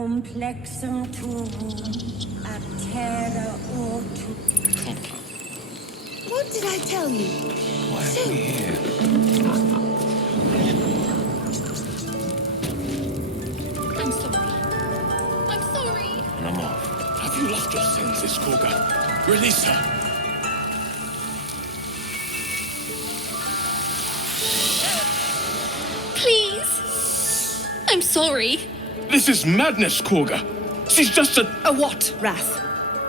Complexum tuum ab terra ortu. What did I tell you? Why are we here? I'm sorry. I'm sorry. And I'm off. Have you lost your senses, Korga? Release her. Please. I'm sorry. This is madness, Korga. She's just a... A what, Wrath?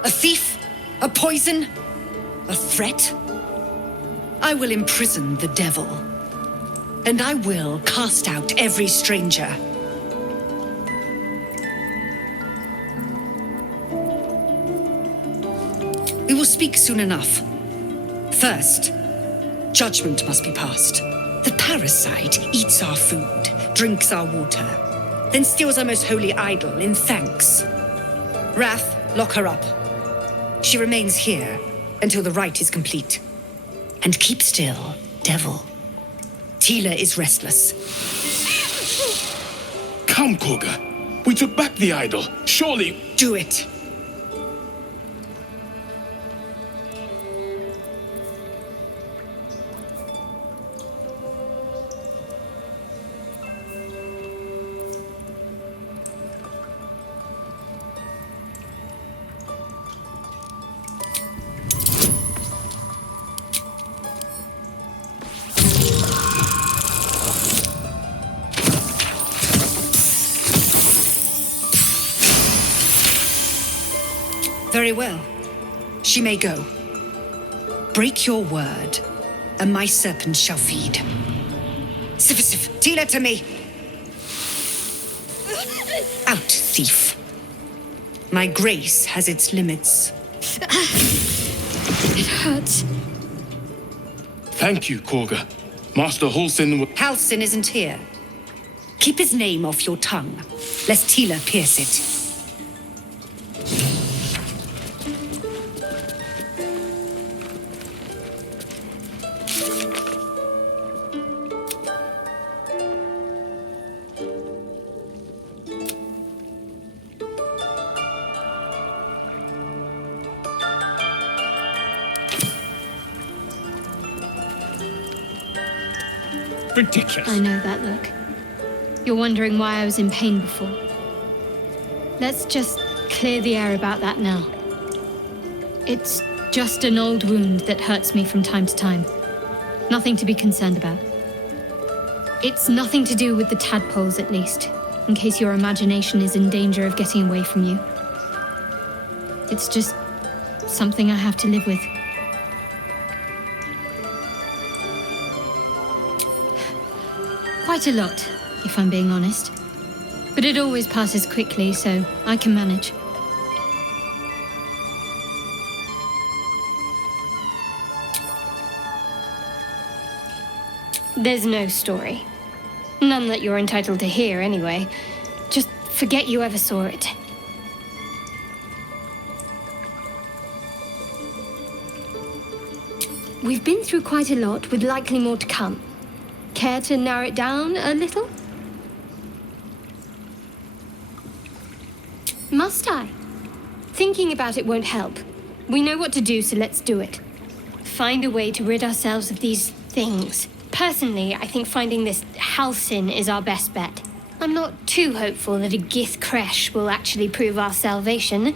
A thief? A poison? A threat? I will imprison the devil. And I will cast out every stranger. We will speak soon enough. First, judgment must be passed. The parasite eats our food, drinks our water, then steals our most holy idol in thanks. Wrath, lock her up. She remains here until the rite is complete. And keep still, devil. Tila is restless. Come, Korga. We took back the idol. Surely... Do it. Very well. She may go. Break your word, and my serpent shall feed. Sif, Tila to me! Out, thief. My grace has its limits. It hurts. Thank you, Korga. Master Halsin... Halsin isn't here. Keep his name off your tongue, lest Tila pierce it. Ridiculous. I know that look. You're wondering why I was in pain before. Let's just clear the air about that now. It's just an old wound that hurts me from time to time. Nothing to be concerned about. It's nothing to do with the tadpoles, at least, in case your imagination is in danger of getting away from you. It's just something I have to live with. Quite a lot, if I'm being honest. But it always passes quickly, so I can manage. There's no story. None that you're entitled to hear, anyway. Just forget you ever saw it. We've been through quite a lot, with likely more to come. Care to narrow it down a little? Must I? Thinking about it won't help. We know what to do, so let's do it. Find a way to rid ourselves of these things. Personally, I think finding this Halsin is our best bet. I'm not too hopeful that a Gith Kresh will actually prove our salvation,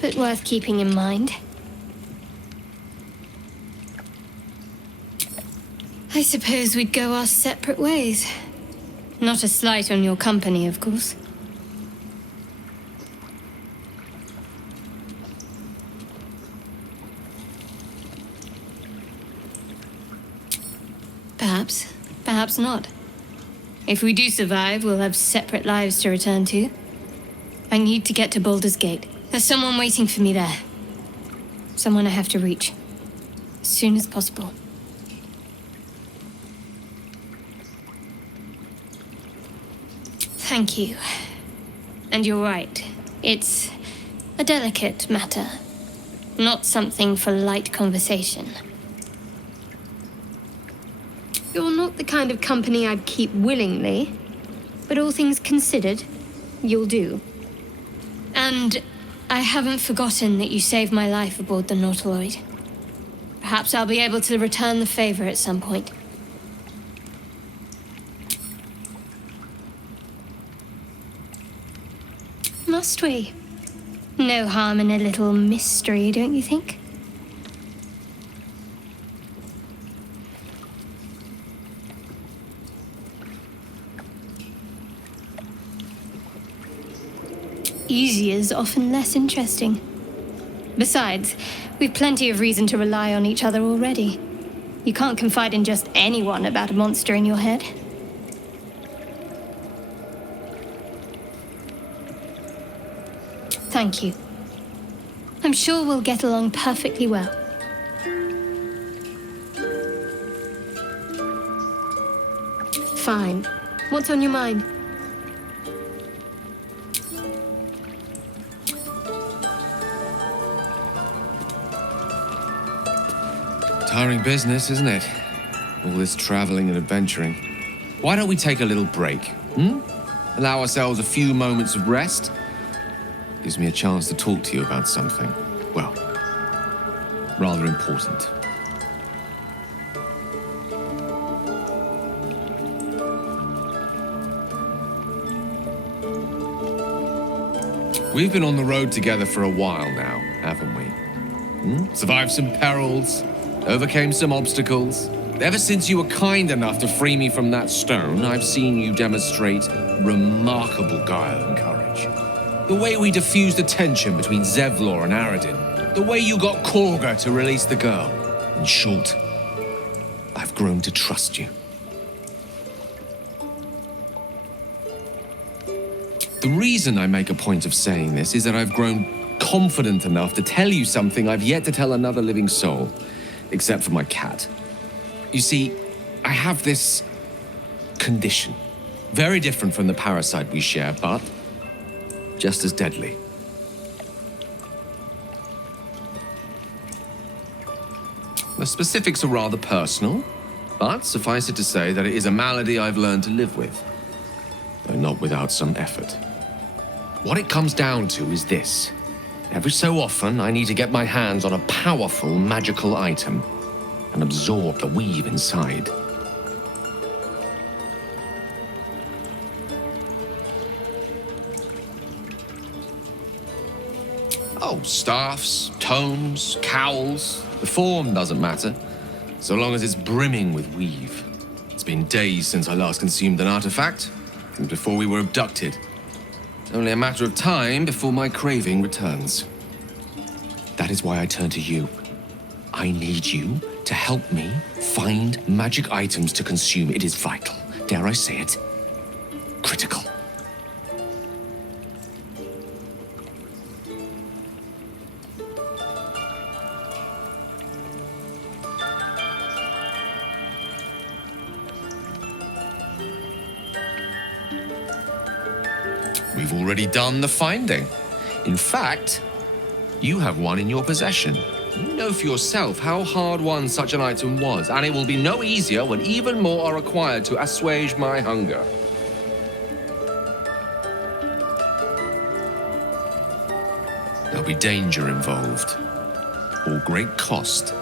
but worth keeping in mind. I suppose we'd go our separate ways. Not a slight on your company, of course. Perhaps. Perhaps not. If we do survive, we'll have separate lives to return to. I need to get to Baldur's Gate. There's someone waiting for me there. Someone I have to reach. As soon as possible. Thank you. And you're right. It's a delicate matter. Not something for light conversation. You're not the kind of company I'd keep willingly, but all things considered, you'll do. And I haven't forgotten that you saved my life aboard the Nautiloid. Perhaps I'll be able to return the favor at some point. Must we? No harm in a little mystery, don't you think? Easier's often less interesting. Besides, we've plenty of reason to rely on each other already. You can't confide in just anyone about a monster in your head. Thank you. I'm sure we'll get along perfectly well. Fine. What's on your mind? Tiring business, isn't it? All this traveling and adventuring. Why don't we take a little break, Allow ourselves a few moments of rest? Gives me a chance to talk to you about something, well, rather important. We've been on the road together for a while now, haven't we? Survived some perils, overcame some obstacles. Ever since you were kind enough to free me from that stone, I've seen you demonstrate remarkable guile and courage. The way we diffused the tension between Zevlor and Aradin. The way you got Korga to release the girl. In short, I've grown to trust you. The reason I make a point of saying this is that I've grown confident enough to tell you something I've yet to tell another living soul, except for my cat. You see, I have this condition. Very different from the parasite we share, but just as deadly. The specifics are rather personal, but suffice it to say that it is a malady I've learned to live with, though not without some effort. What it comes down to is this. Every so often, I need to get my hands on a powerful magical item and absorb the weave inside. Oh, staffs, tomes, cowls, the form doesn't matter, so long as it's brimming with weave. It's been days since I last consumed an artifact, since before we were abducted. It's only a matter of time before my craving returns. That is why I turn to you. I need you to help me find magic items to consume. It is vital. Dare I say it? Critical. We've already done the finding. In fact, you have one in your possession. You know for yourself how hard-won such an item was, and it will be no easier when even more are required to assuage my hunger. There'll be danger involved, or great cost.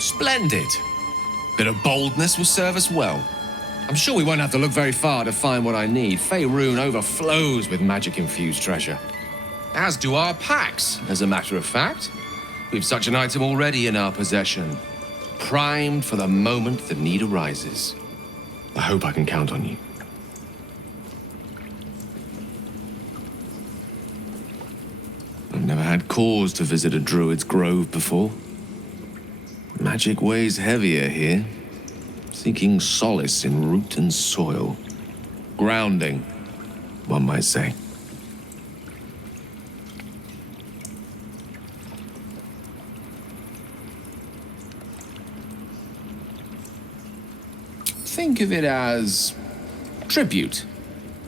Splendid. Bit of boldness will serve us well. I'm sure we won't have to look very far to find what I need. Faerun overflows with magic-infused treasure. As do our packs, as a matter of fact. We've such an item already in our possession. Primed for the moment the need arises. I hope I can count on you. I've never had cause to visit a druid's grove before. Magic weighs heavier here, seeking solace in root and soil. Grounding, one might say. Think of it as tribute.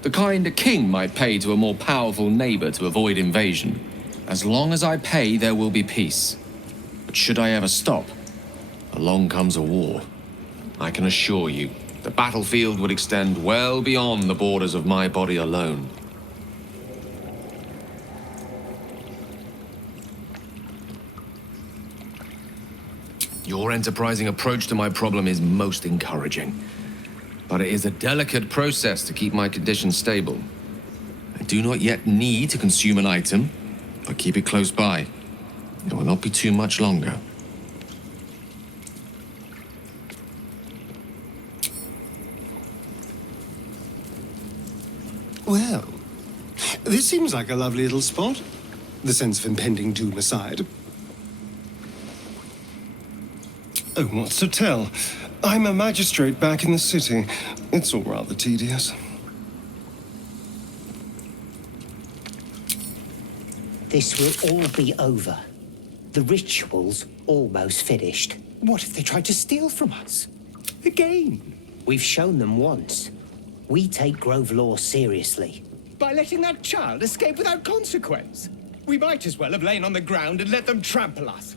The kind a king might pay to a more powerful neighbor to avoid invasion. As long as I pay, there will be peace. But should I ever stop, along comes a war. I can assure you, the battlefield would extend well beyond the borders of my body alone. Your enterprising approach to my problem is most encouraging. But it is a delicate process to keep my condition stable. I do not yet need to consume an item, but keep it close by. It will not be too much longer. Well, this seems like a lovely little spot. The sense of impending doom aside. Oh, what's to tell? I'm a magistrate back in the city. It's all rather tedious. This will all be over. The ritual's almost finished. What if they tried to steal from us? Again? We've shown them once. We take Grove law seriously. By letting that child escape without consequence? We might as well have lain on the ground and let them trample us.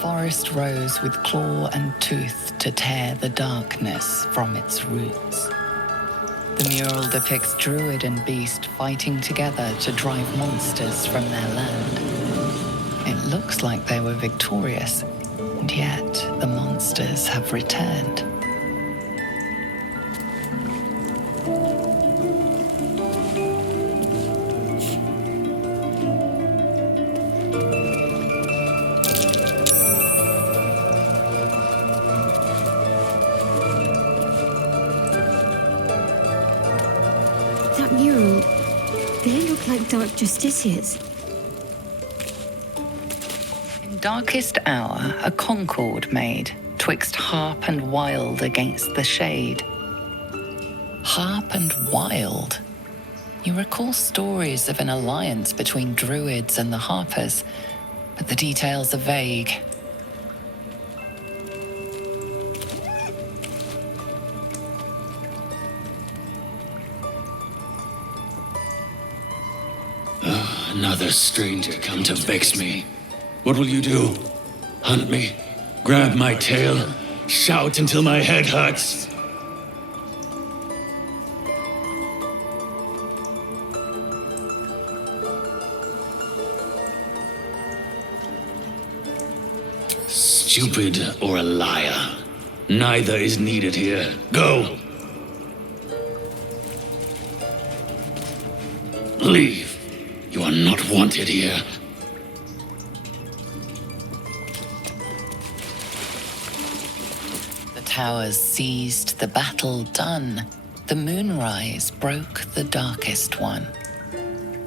Forest rose with claw and tooth to tear the darkness from its roots. The mural depicts druid and beast fighting together to drive monsters from their land. It looks like they were victorious, and yet the monsters have returned. That mural, they look like dark justiciars. In darkest hour, a concord made, twixt harp and wild against the shade. Harp and wild. You recall stories of an alliance between druids and the harpers, but the details are vague. Another stranger come to vex me. What will you do? Hunt me? Grab my tail? Shout until my head hurts? Stupid or a liar? Neither is needed here. Go! Leave. You are not wanted here. The towers seized, the battle done. The moonrise broke the darkest one.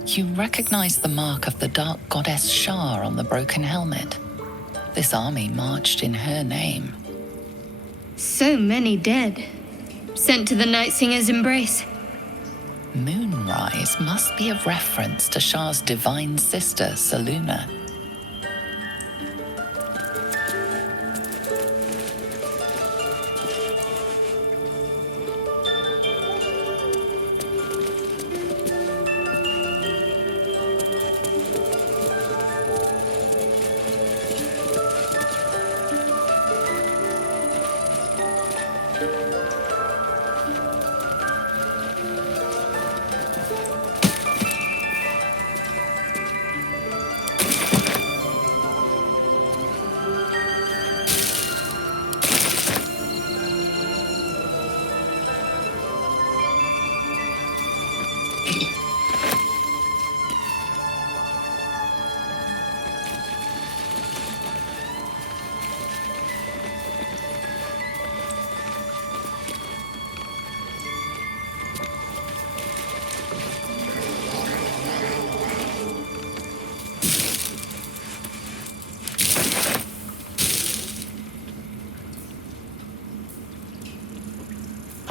You recognize the mark of the dark goddess Shar on the broken helmet. This army marched in her name. So many dead. Sent to the Night Singer's embrace. Moonrise must be a reference to Shar's divine sister, Saluna.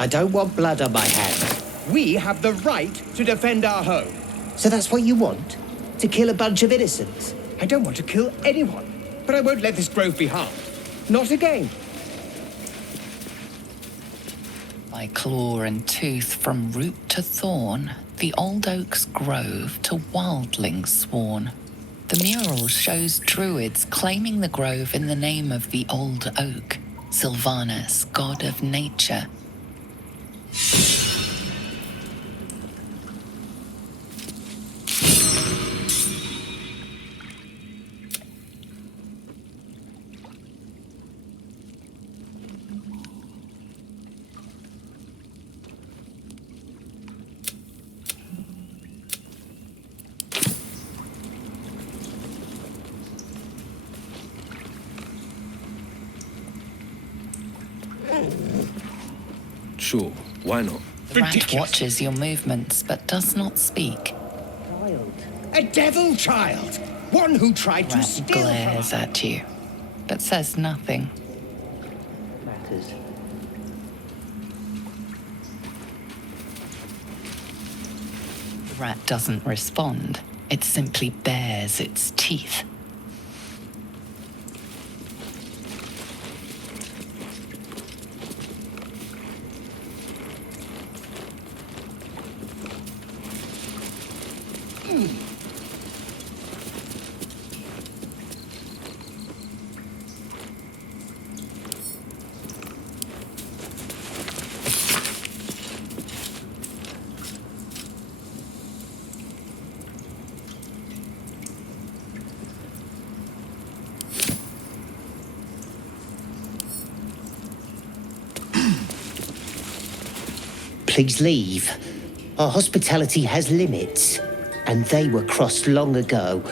I don't want blood on my hands. We have the right to defend our home. So that's what you want? To kill a bunch of innocents? I don't want to kill anyone, but I won't let this grove be harmed. Not again. By claw and tooth from root to thorn, the old oak's grove to wildlings sworn. The mural shows druids claiming the grove in the name of the old oak, Sylvanus, god of nature. Sure, why not? The rat Ridiculous. watches your movements but does not speak. A devil child! One who tried to Rat steal from glares us. at you, but says nothing. Matters. The rat doesn't respond. It simply bares its teeth. Please leave. Our hospitality has limits, and they were crossed long ago.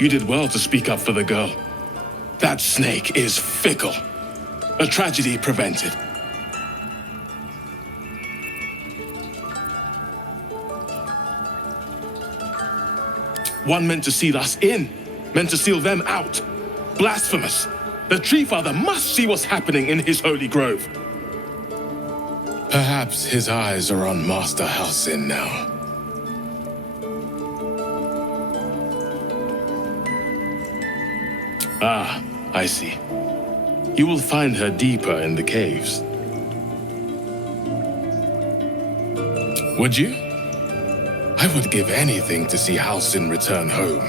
You did well to speak up for the girl. That snake is fickle. A tragedy prevented. One meant to seal us in, meant to seal them out. Blasphemous. The Tree Father must see what's happening in his holy grove. Perhaps his eyes are on Master Halsin now. Ah, I see. You will find her deeper in the caves. Would you? I would give anything to see Halsin return home.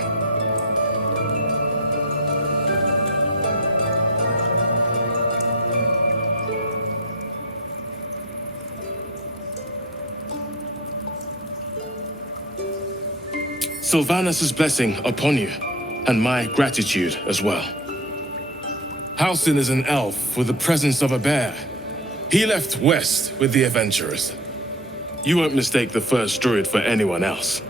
Sylvanus' blessing upon you, and my gratitude as well. Halsin is an elf with the presence of a bear. He left west with the adventurers. You won't mistake the first druid for anyone else.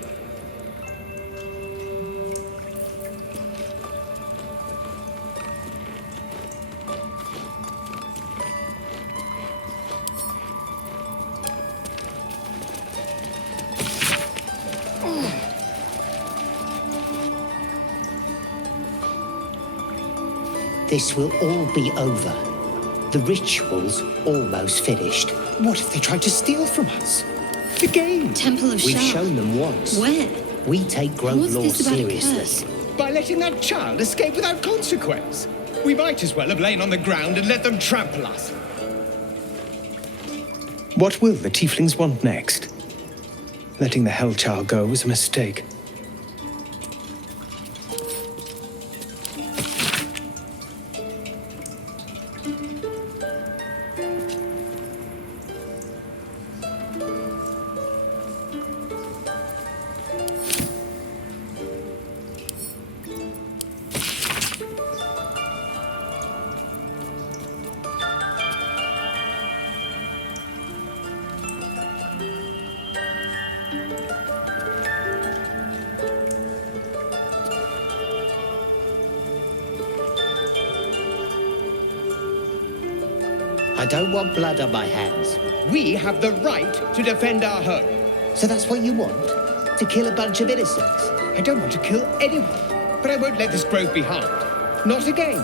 This will all be over. The ritual's almost finished. What if they tried to steal from us? The game! Temple of We've Shah. shown them once. Where? We take Grove What's law this about a seriously. curse? By letting that child escape without consequence. We might as well have lain on the ground and let them trample us. What will the tieflings want next? Letting the Hellchild go was a mistake. I don't want blood on my hands. We have the right to defend our home. So that's what you want? To kill a bunch of innocents? I I don't want to kill anyone, but I won't let this grove be harmed. Not again.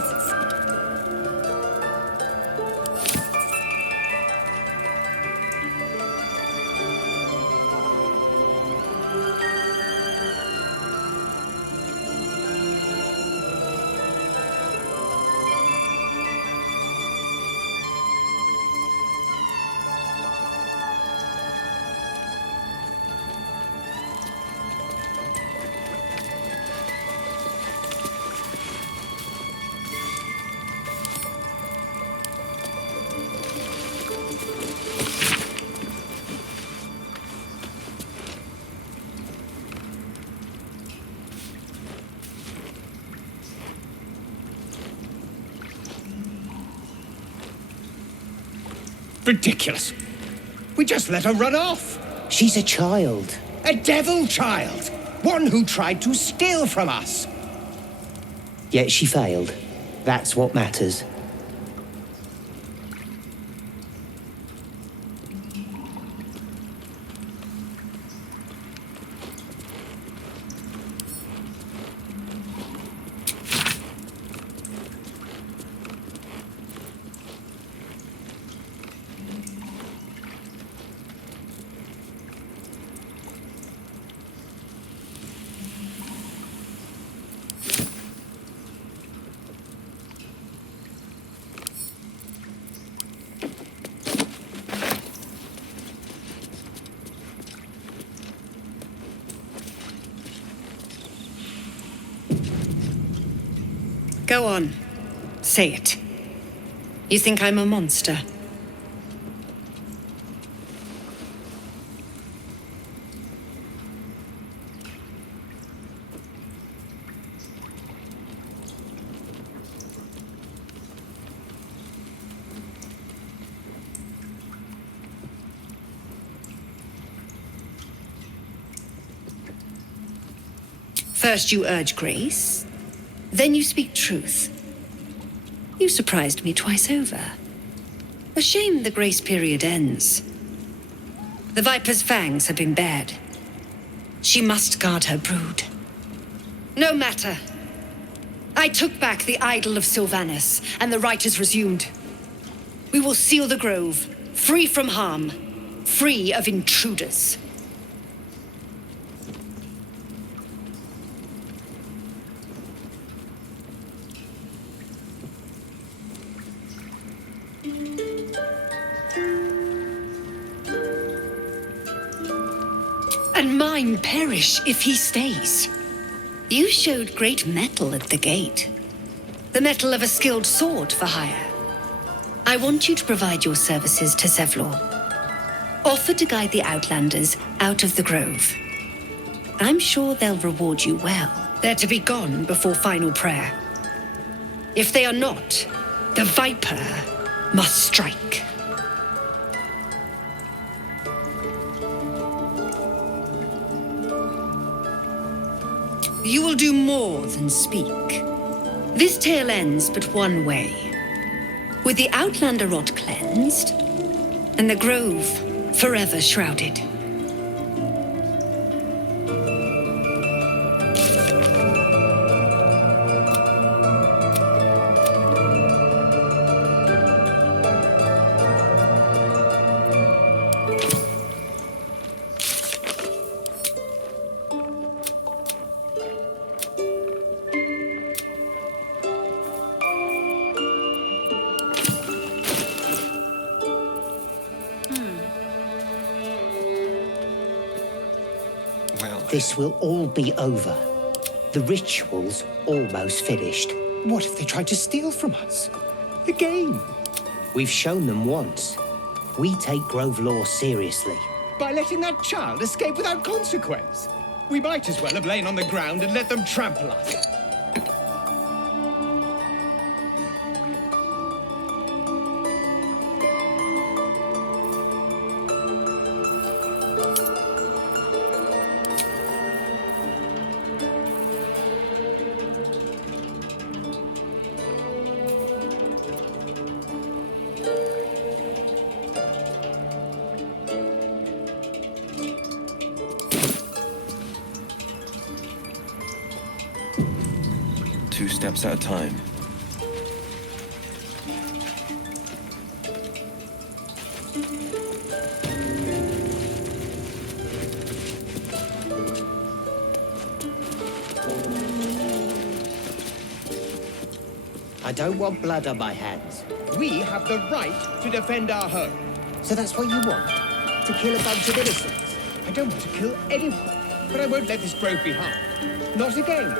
Ridiculous. We just let her run off. She's a child. A devil child. One who tried to steal from us. Yet she failed. That's what matters. Go on. Say it. You think I'm a monster? First you urge grace, then you speak truth. You surprised me twice over. A shame the grace period ends. The Viper's fangs have been bared. She must guard her brood. No matter. I took back the idol of Sylvanus, and the rite is resumed. We will seal the grove, free from harm, free of intruders. And mine perish if he stays. You showed great mettle at the gate. The mettle of a skilled sword for hire. I want you to provide your services to Zevlor. Offer to guide the Outlanders out of the grove. I'm sure they'll reward you well. They're to be gone before final prayer. If they are not, the Viper must strike. You will do more than speak. This tale ends but one way. With the Outlander rot cleansed, and the grove forever shrouded. This will all be over. The ritual's almost finished. What if they tried to steal from us? Again? We've shown them once. We take Grove law seriously. By letting that child escape without consequence? We might as well have lain on the ground and let them trample us. 2 steps at a time. I don't want blood on my hands. We have the right to defend our home. So that's what you want? To kill a bunch of innocents? I don't want to kill anyone, but I won't let this grove be harmed. Not again.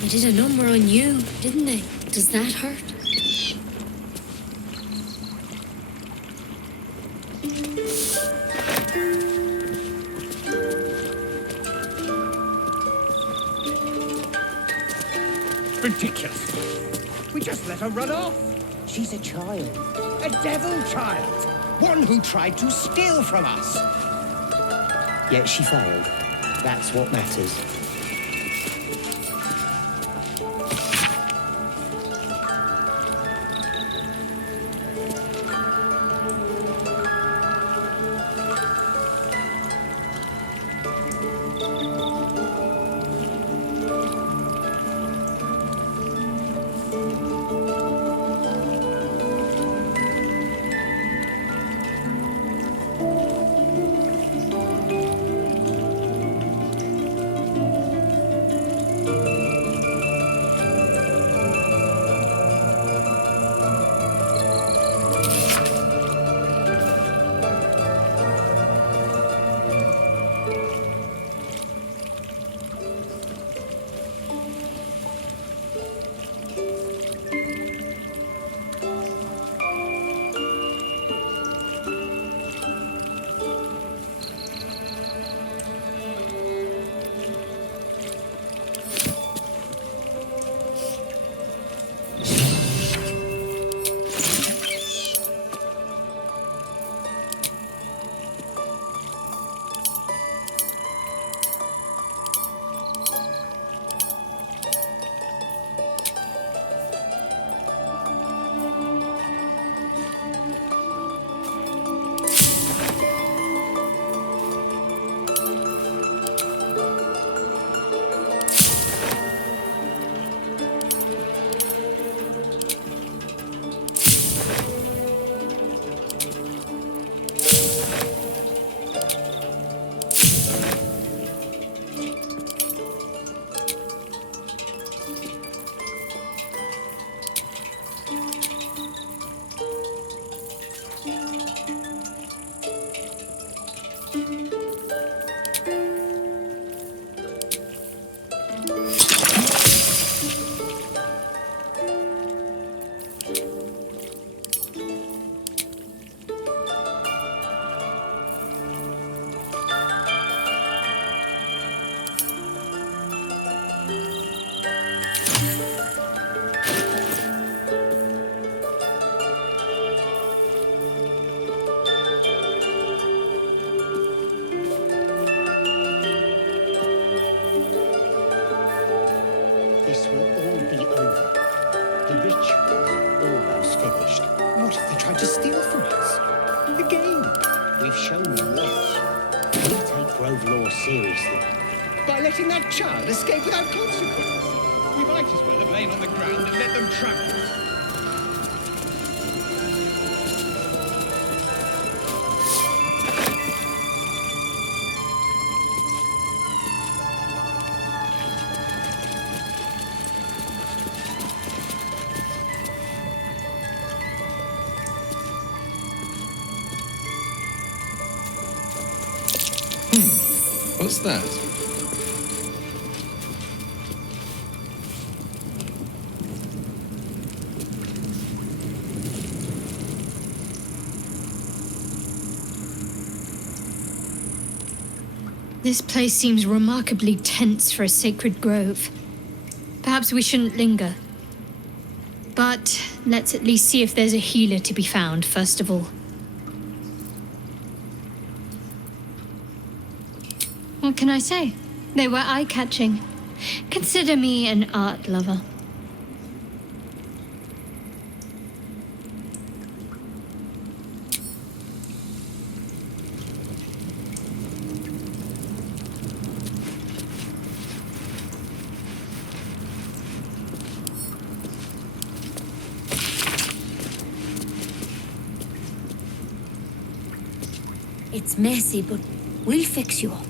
They did a number on you, didn't they? Does that hurt? Ridiculous. We just let her run off. She's a child. A devil child. One who tried to steal from us. Yet she failed. That's what matters. This will all be over. The ritual's almost finished. What if they tried to steal from us? Again? We've shown them worse. We take Grove law seriously. By letting that child escape without consequence? We might as well have lain on the ground and let them trample us. What's that? This place seems remarkably tense for a sacred grove. Perhaps we shouldn't linger. But let's at least see if there's a healer to be found, first of all. What can I say? They were eye-catching. Consider me an art lover. It's messy, but we'll fix you up.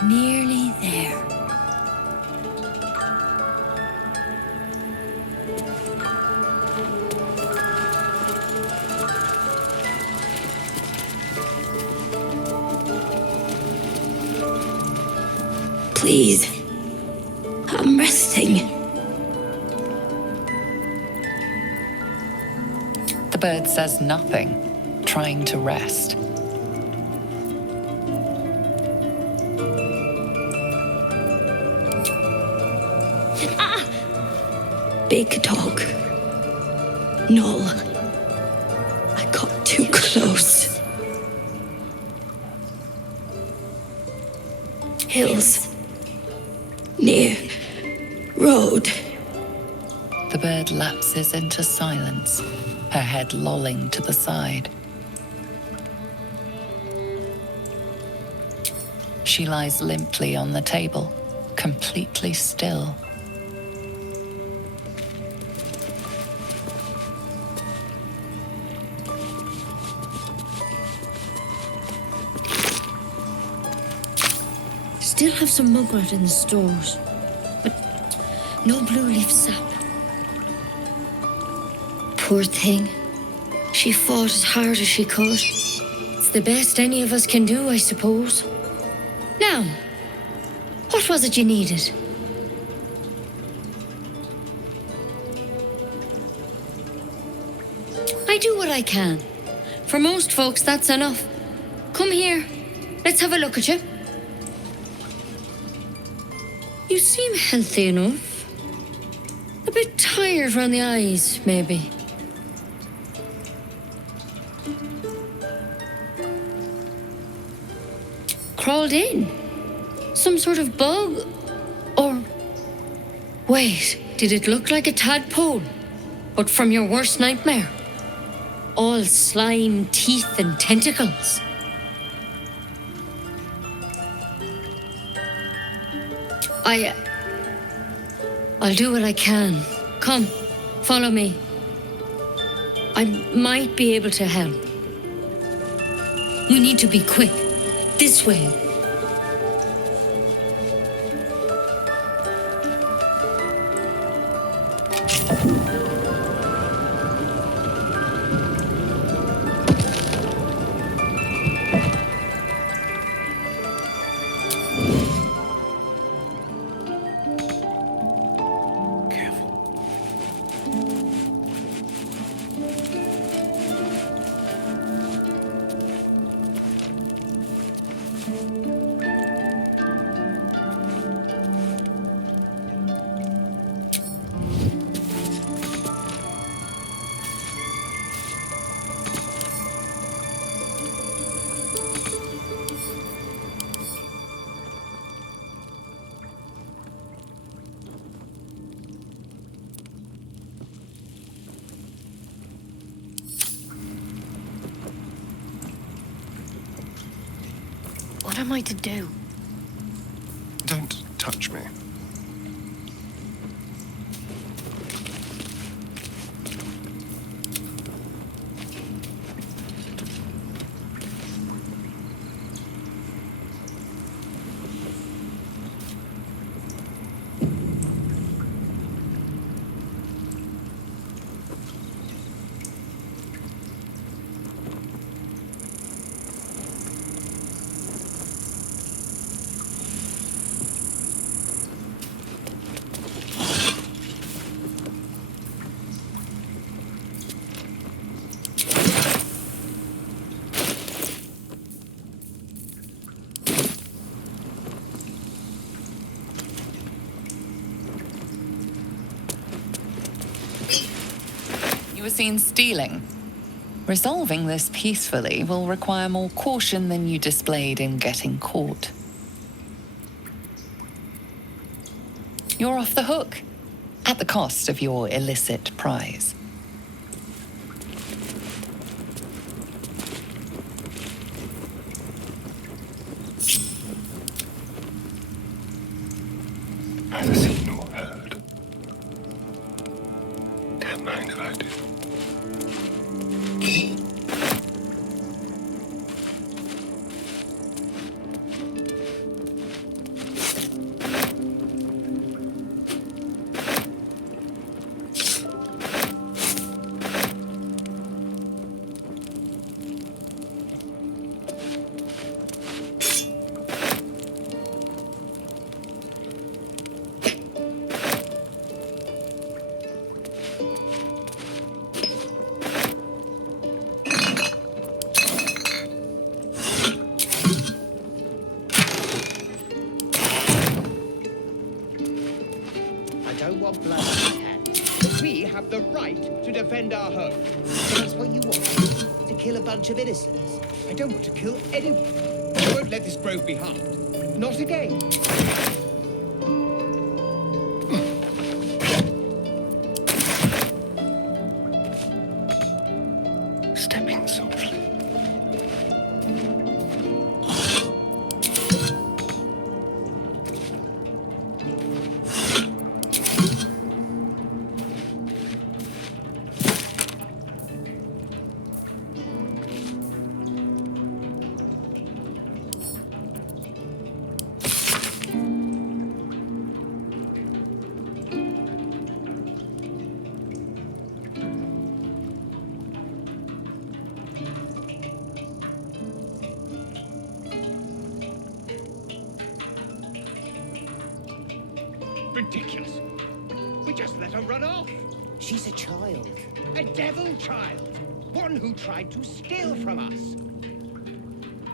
Nearly there. Please. I'm resting. The bird says nothing, trying to rest. Big dog. Null. I got too close. Hills. Near. Road. The bird lapses into silence, her head lolling to the side. She lies limply on the table, completely still. still have some mugwort in the stores, but no blue leaf sap. Poor thing. She fought as hard as she could. It's the best any of us can do, I suppose. Now, what was it you needed? I do what I can. For most folks, that's enough. Come here. Let's have a look at you. You seem healthy enough. A bit tired around the eyes, maybe. Crawled in? Some sort of bug? Or... Wait, did it look like a tadpole? But from your worst nightmare? All slime, teeth, and tentacles. I'll do what I can. Come, follow me. I might be able to help. We need to be quick. This way. What am I to do? Don't touch me. You were seen stealing. Resolving this peacefully will require more caution than you displayed in getting caught. You're off the hook, at the cost of your illicit prize. Neither seen nor heard. Don't mind if I do. want blood on my hands. We have the right to defend our home. So that's what you want? To kill a bunch of innocents? I don't want to kill anyone. I won't let this grove be harmed. Not again. Stepping softly. Ridiculous. We just let her run off. She's a child. A devil child. One who tried to steal from us.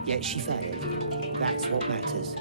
Yet she failed. That's what matters.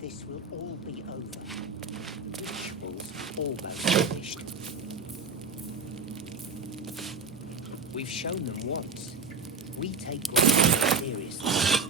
This will all be over. The ritual's almost finished. We've shown them once. We take God seriously.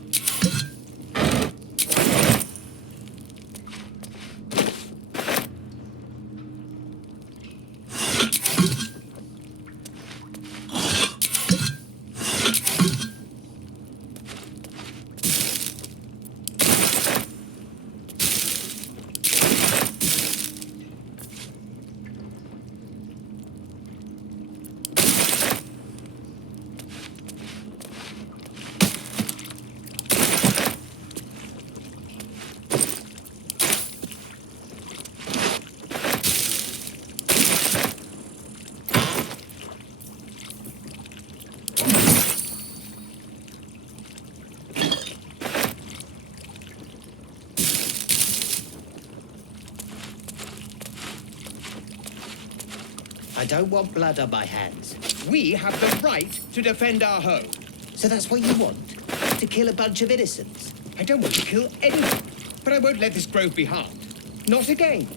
I don't want blood on my hands. We have the right to defend our home. So that's what you want? To kill a bunch of innocents? I don't want to kill anyone, but I won't let this grove be harmed. Not again.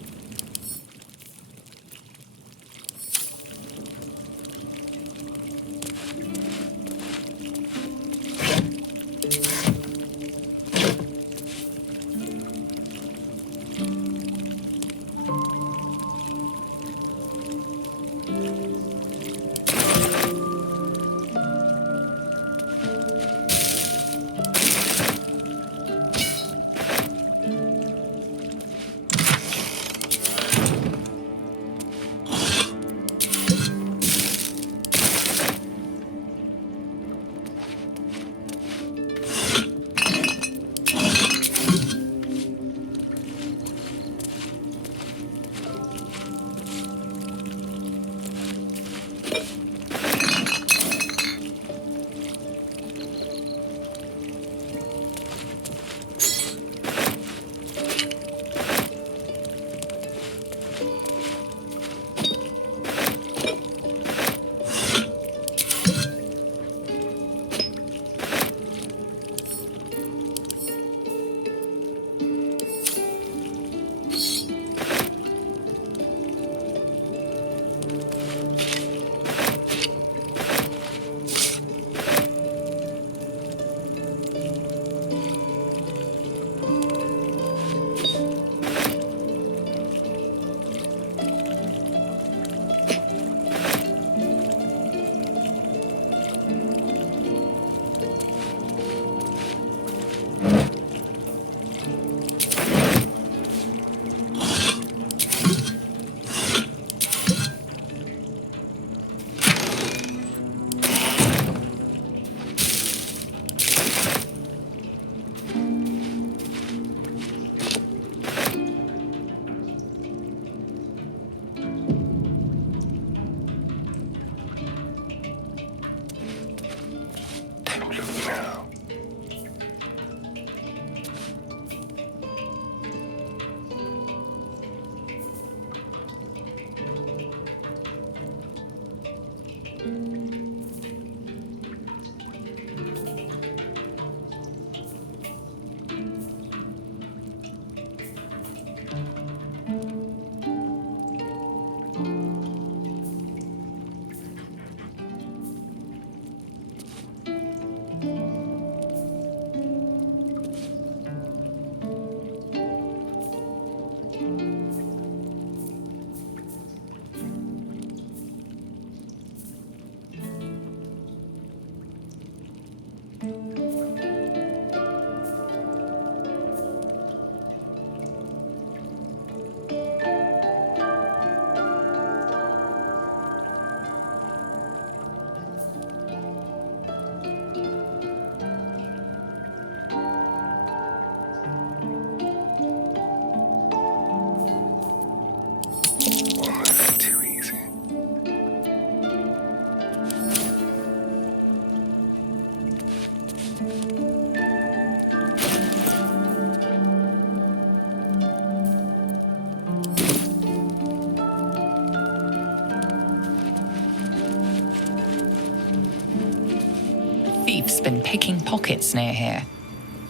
Thief's been picking pockets near here.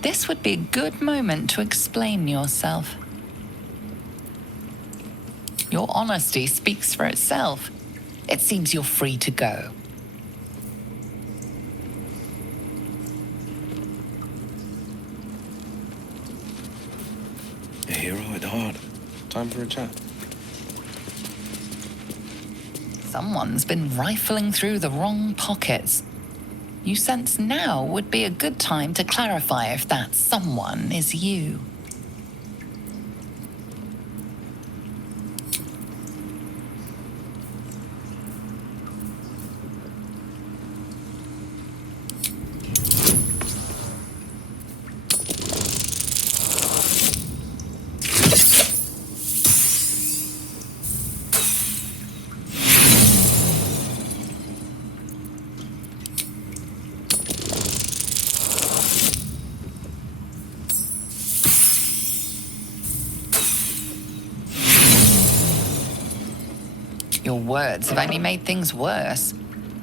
This would be a good moment to explain yourself. Your honesty speaks for itself. It seems you're free to go. A hero at heart. Time for a chat. Someone's been rifling through the wrong pockets. You sense now would be a good time to clarify if that someone is you. Your words have only made things worse.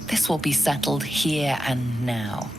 This will be settled here and now.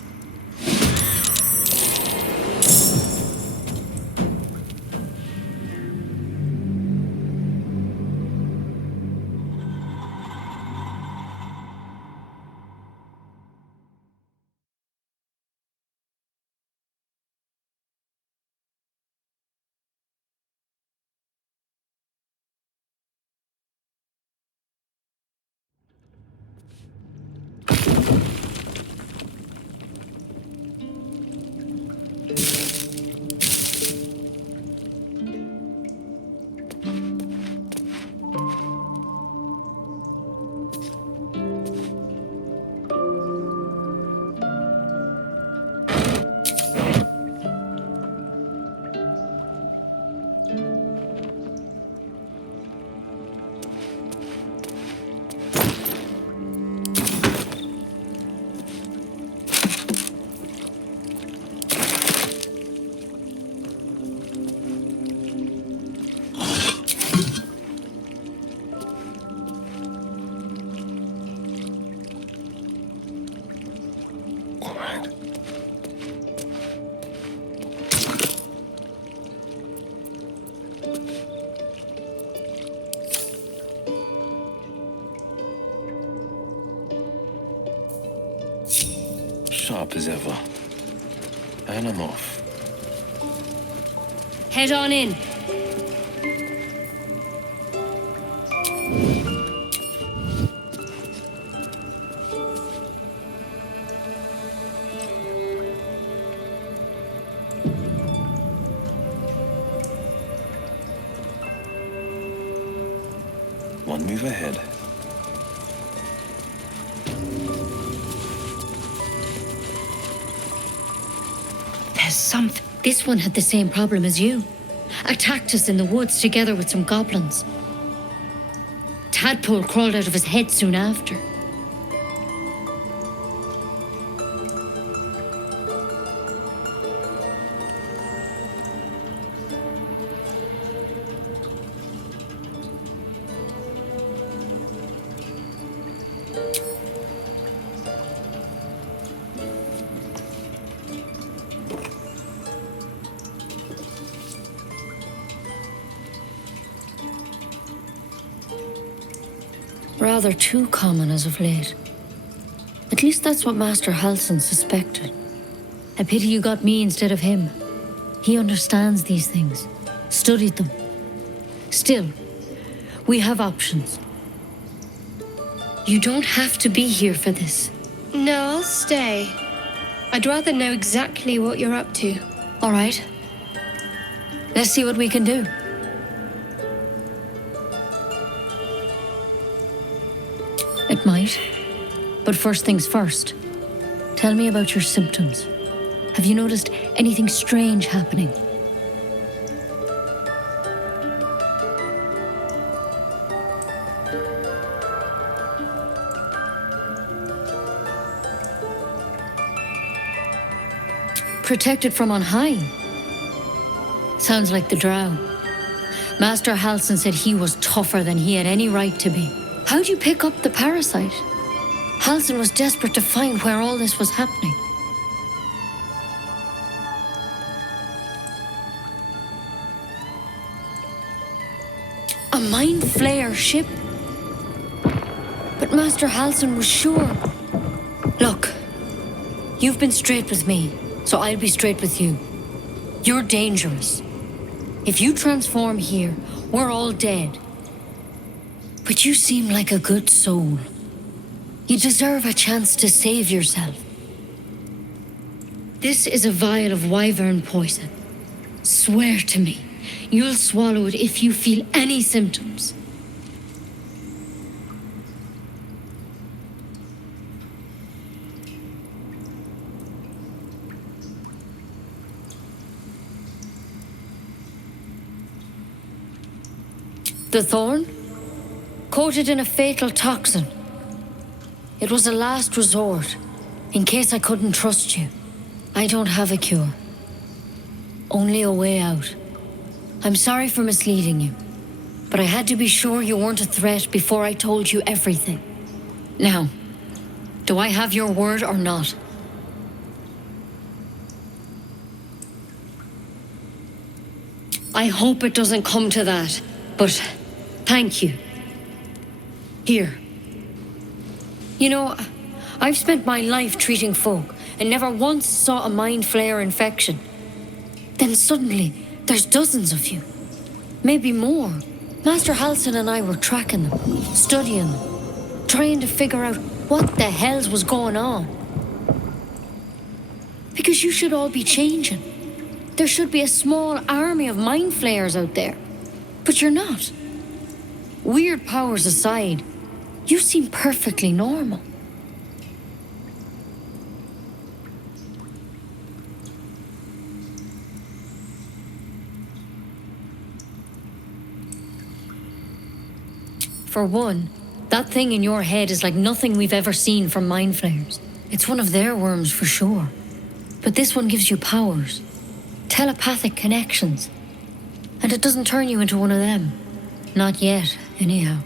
Sharp as ever. And I'm off. Head on in. One move ahead. There's something. This one had the same problem as you. Attacked us in the woods together with some goblins. Tadpole crawled out of his head soon after. Rather too common as of late. At least that's what Master Halsin suspected. A pity you got me instead of him. He understands these things, studied them. Still, we have options. You don't have to be here for this. No, I'll stay. I'd rather know exactly what you're up to. All right. Let's see what we can do. It might. But first things first. Tell me about your symptoms. Have you noticed anything strange happening? Protected from on high. Sounds like the drow. Master Halsin said he was tougher than he had any right to be. How'd you pick up the parasite? Halsin was desperate to find where all this was happening. A mind flayer ship? But Master Halsin was sure. Look, you've been straight with me, so I'll be straight with you. You're dangerous. If you transform here, we're all dead. But you seem like a good soul. You deserve a chance to save yourself. This is a vial of wyvern poison. Swear to me, you'll swallow it if you feel any symptoms. The thorn? Coated in a fatal toxin. It was a last resort, in case I couldn't trust you. I don't have a cure. Only a way out. I'm sorry for misleading you, but I had to be sure you weren't a threat before I told you everything. Now, do I have your word or not? I hope it doesn't come to that, but thank you. Here. You know, I've spent my life treating folk and never once saw a mind flayer infection. Then suddenly, there's dozens of you. Maybe more. Master Halsin and I were tracking them, studying them, trying to figure out what the hell was going on. Because you should all be changing. There should be a small army of mind flayers out there. But you're not. Weird powers aside, you seem perfectly normal. For one, that thing in your head is like nothing we've ever seen from mind flayers. It's one of their worms for sure. But this one gives you powers. Telepathic connections. And it doesn't turn you into one of them. Not yet, anyhow.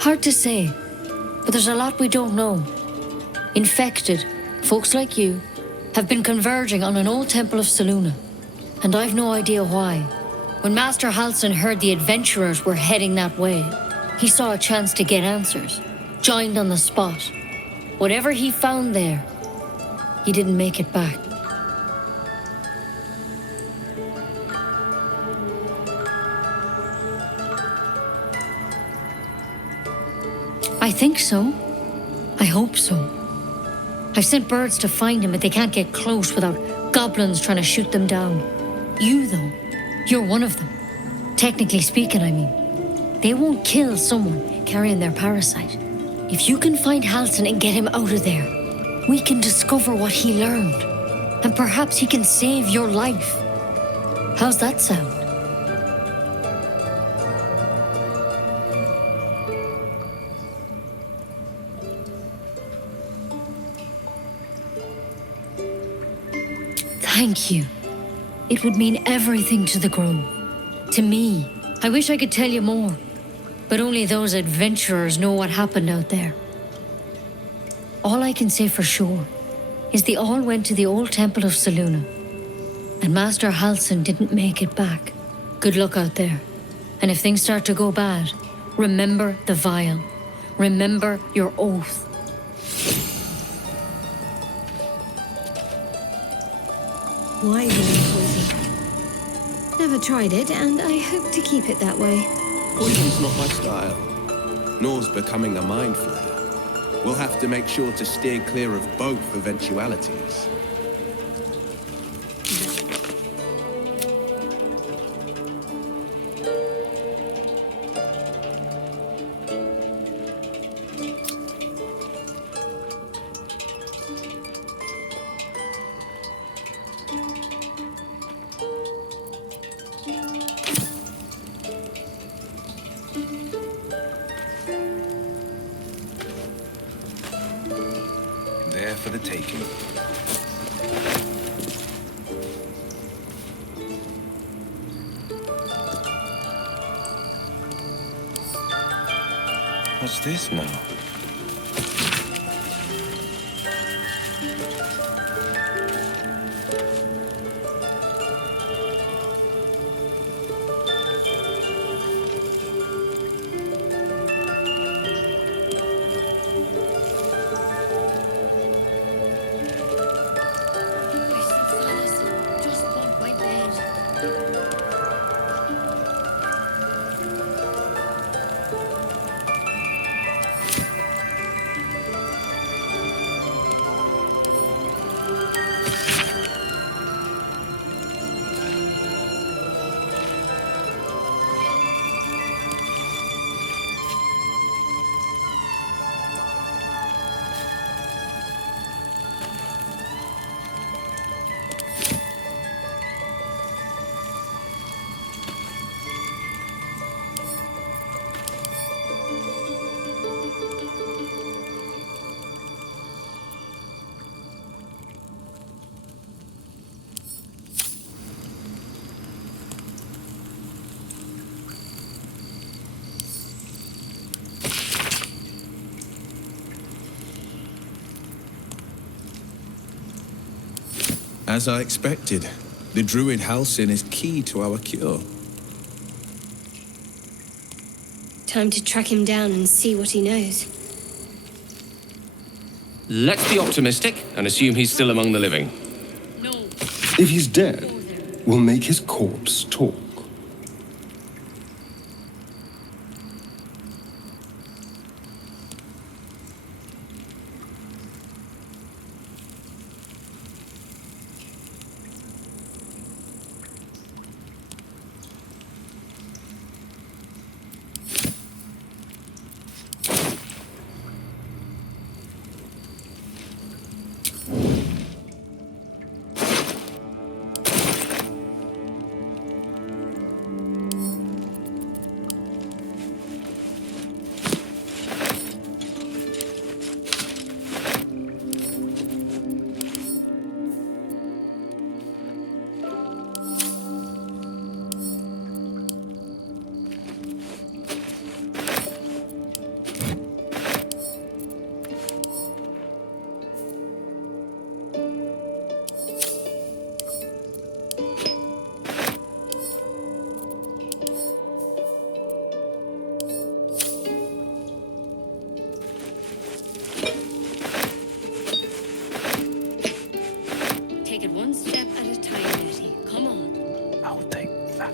Hard to say, but there's a lot we don't know. Infected, folks like you, have been converging on an old temple of Selûne, and I've no idea why. When Master Halsin heard the adventurers were heading that way, he saw a chance to get answers, joined on the spot. Whatever he found there, he didn't make it back. I think so. I hope so. I've sent birds to find him, but they can't get close without goblins trying to shoot them down. You, though, you're one of them. Technically speaking, I mean. They won't kill someone carrying their parasite. If you can find Halsin and get him out of there, we can discover what he learned. And perhaps he can save your life. How's that sound? Thank you. It would mean everything to the Grove. To me. I wish I could tell you more. But only those adventurers know what happened out there. All I can say for sure is they all went to the old temple of Selûne. and Master Halsin didn't make it back. Good luck out there. And if things start to go bad, remember the vial. Remember your oath. Why poison? Never tried it, and I hope to keep it that way. Poison's not my style. Nor's becoming a mind flayer. We'll have to make sure to steer clear of both eventualities. There for the taking. What's this now? As I expected, the druid Halsin is key to our cure. Time to track him down and see what he knows. Let's be optimistic and assume he's still among the living. If he's dead, we'll make his corpse talk. Take it one step at a time, Nettie. Come on. I'll take that.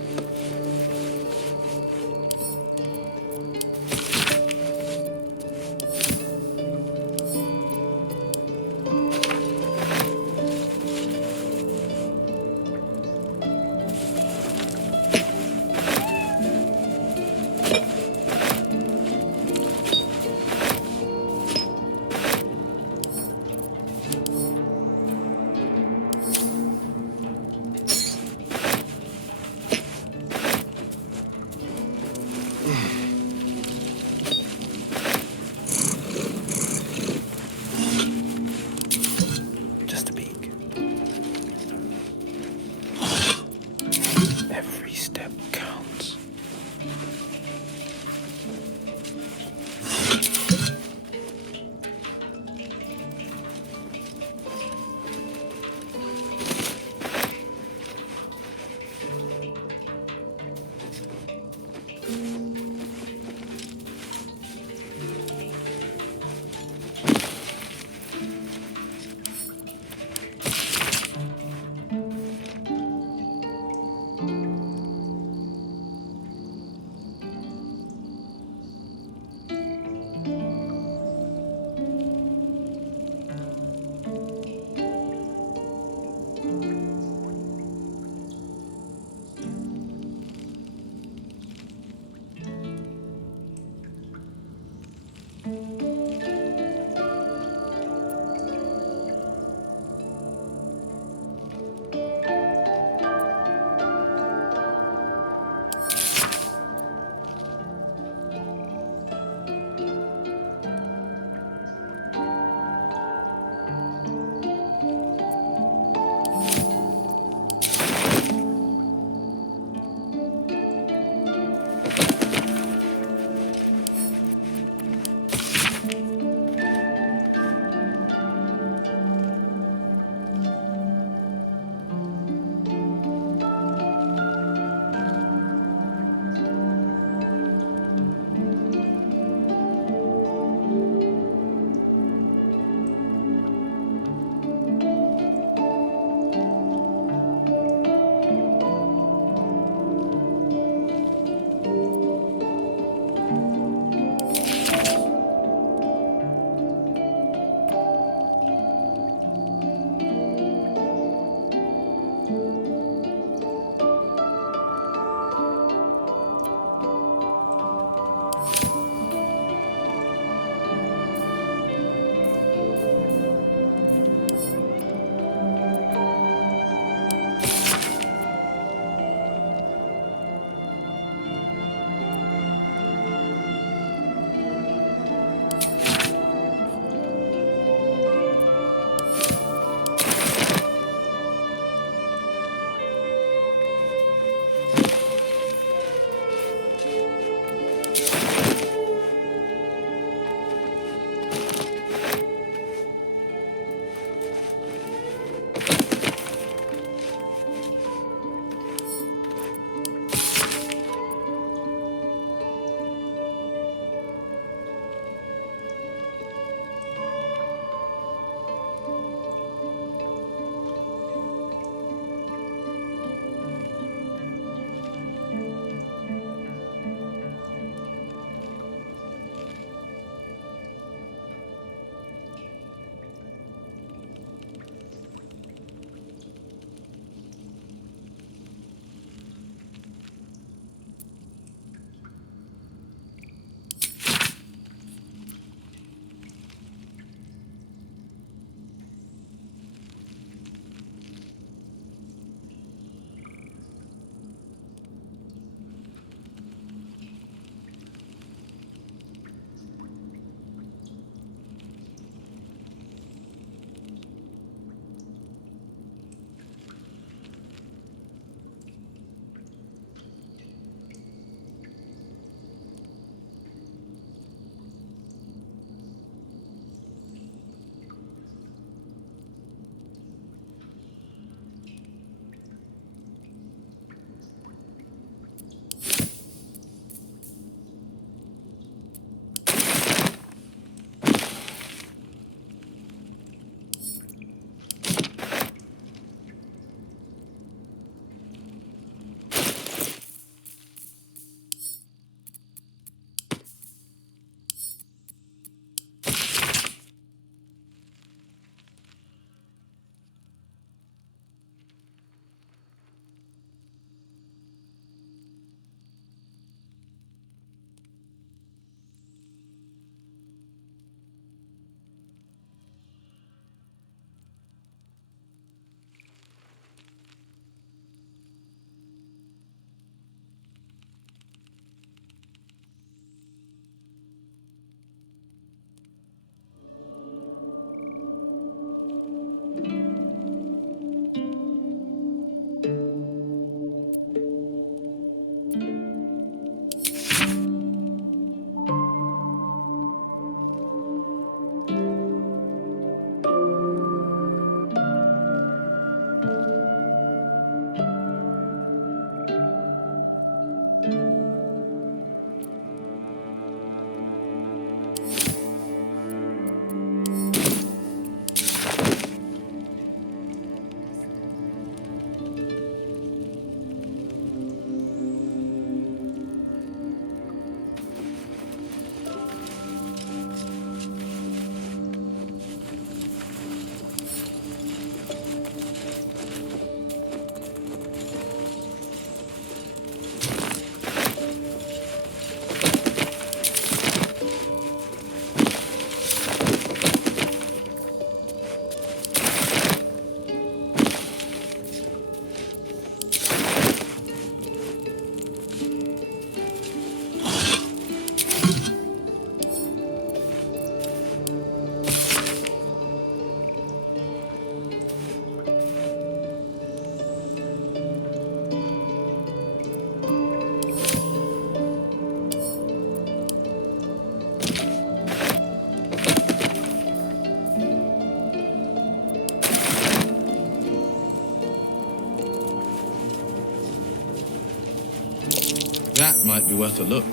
That might be worth a look.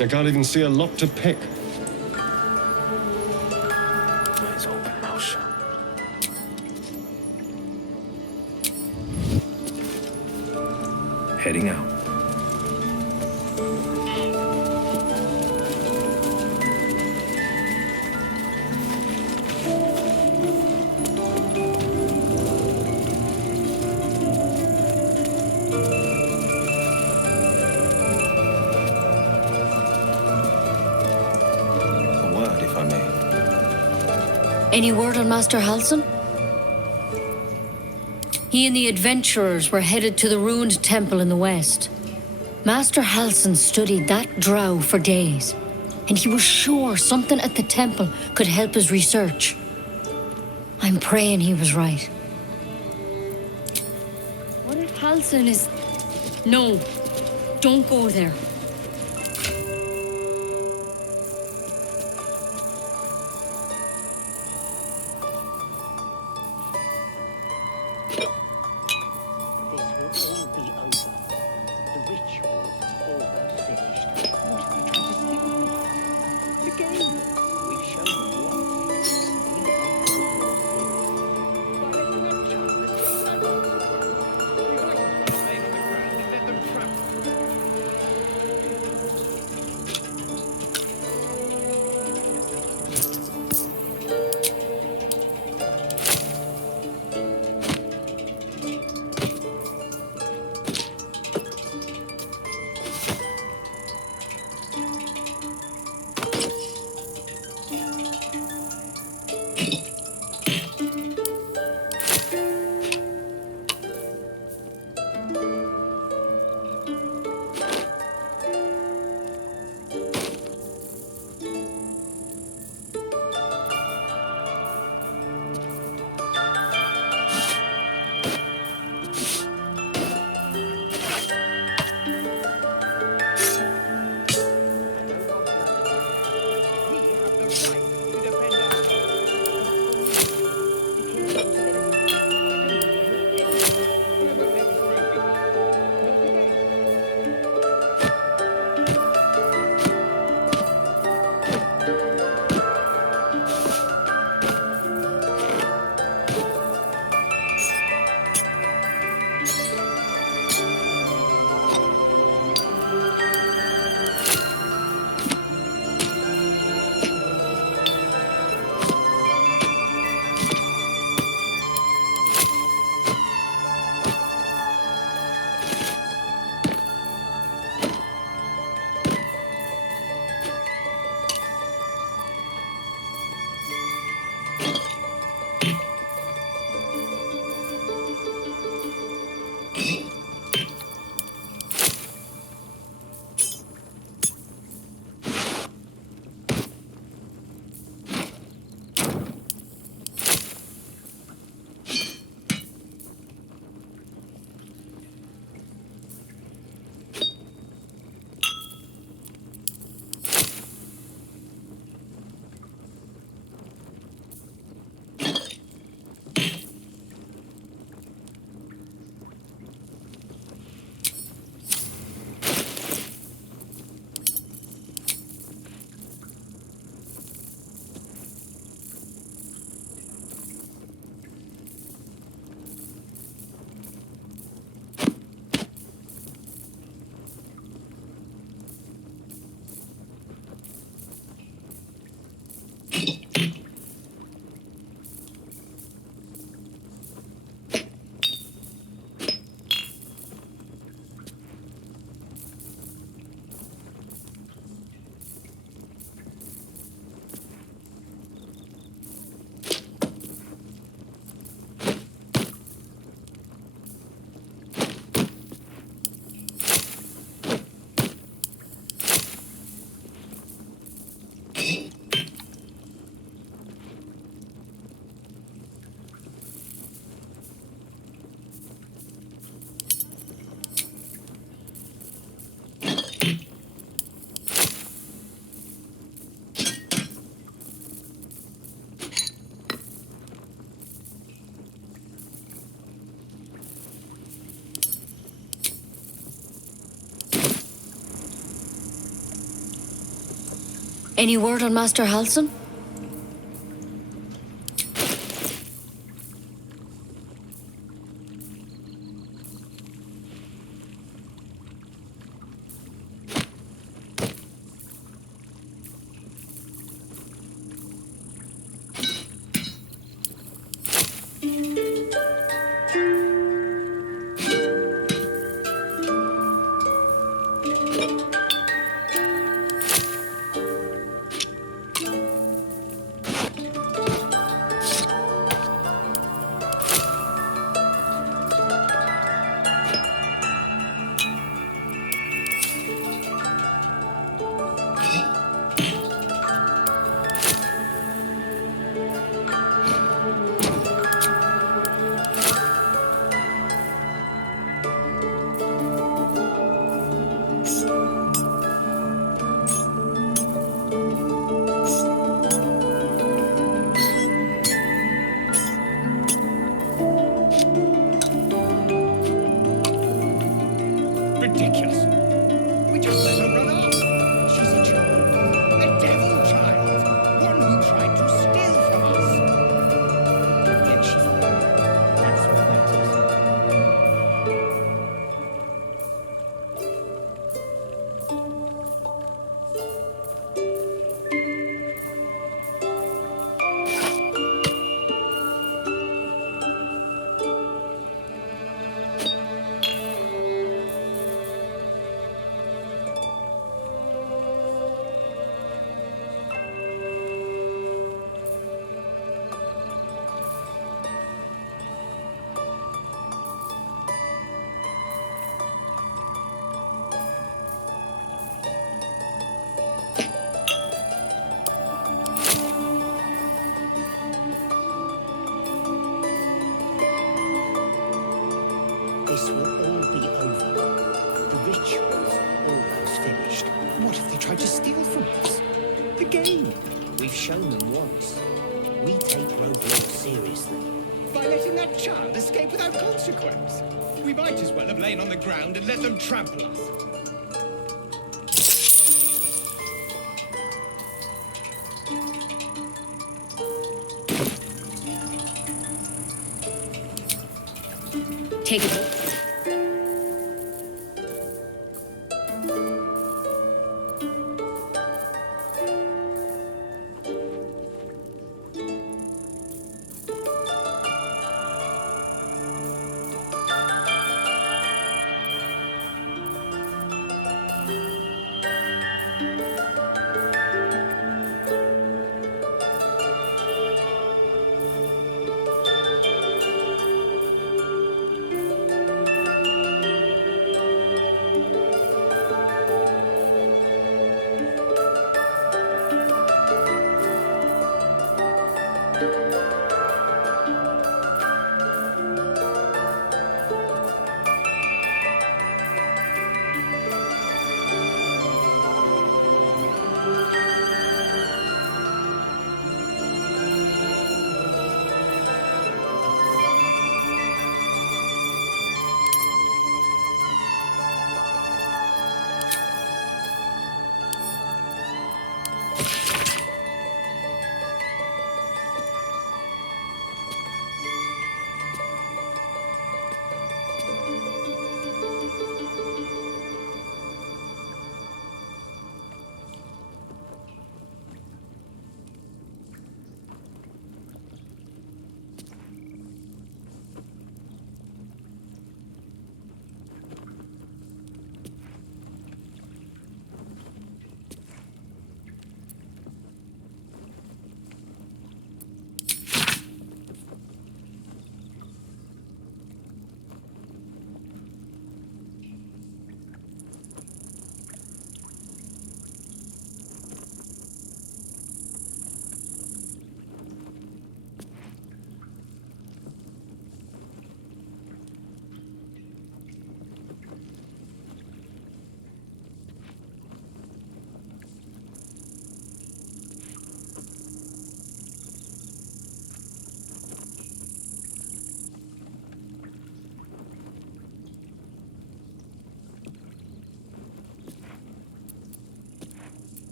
I can't even see a lock to pick. Eyes open, mouth shut. Heading out. Any word on Master Halsin? He and the adventurers were headed to the ruined temple in the west. Master Halsin studied that drow for days, and he was sure something at the temple could help his research. I'm praying he was right. What if Halsin is... No, don't go there. Any word on Master Halson? Ridiculous. We just let her run off. She's a child. A devil child. One who tried to steal from us. Yet she failed. That's what matters. This will all be over. The ritual's almost finished. What if they tried to steal from us? The game. We've shown them once. We take Roadblock seriously. By letting that child escape without consequence. We might as well have lain on the ground and let them trample us. Take it.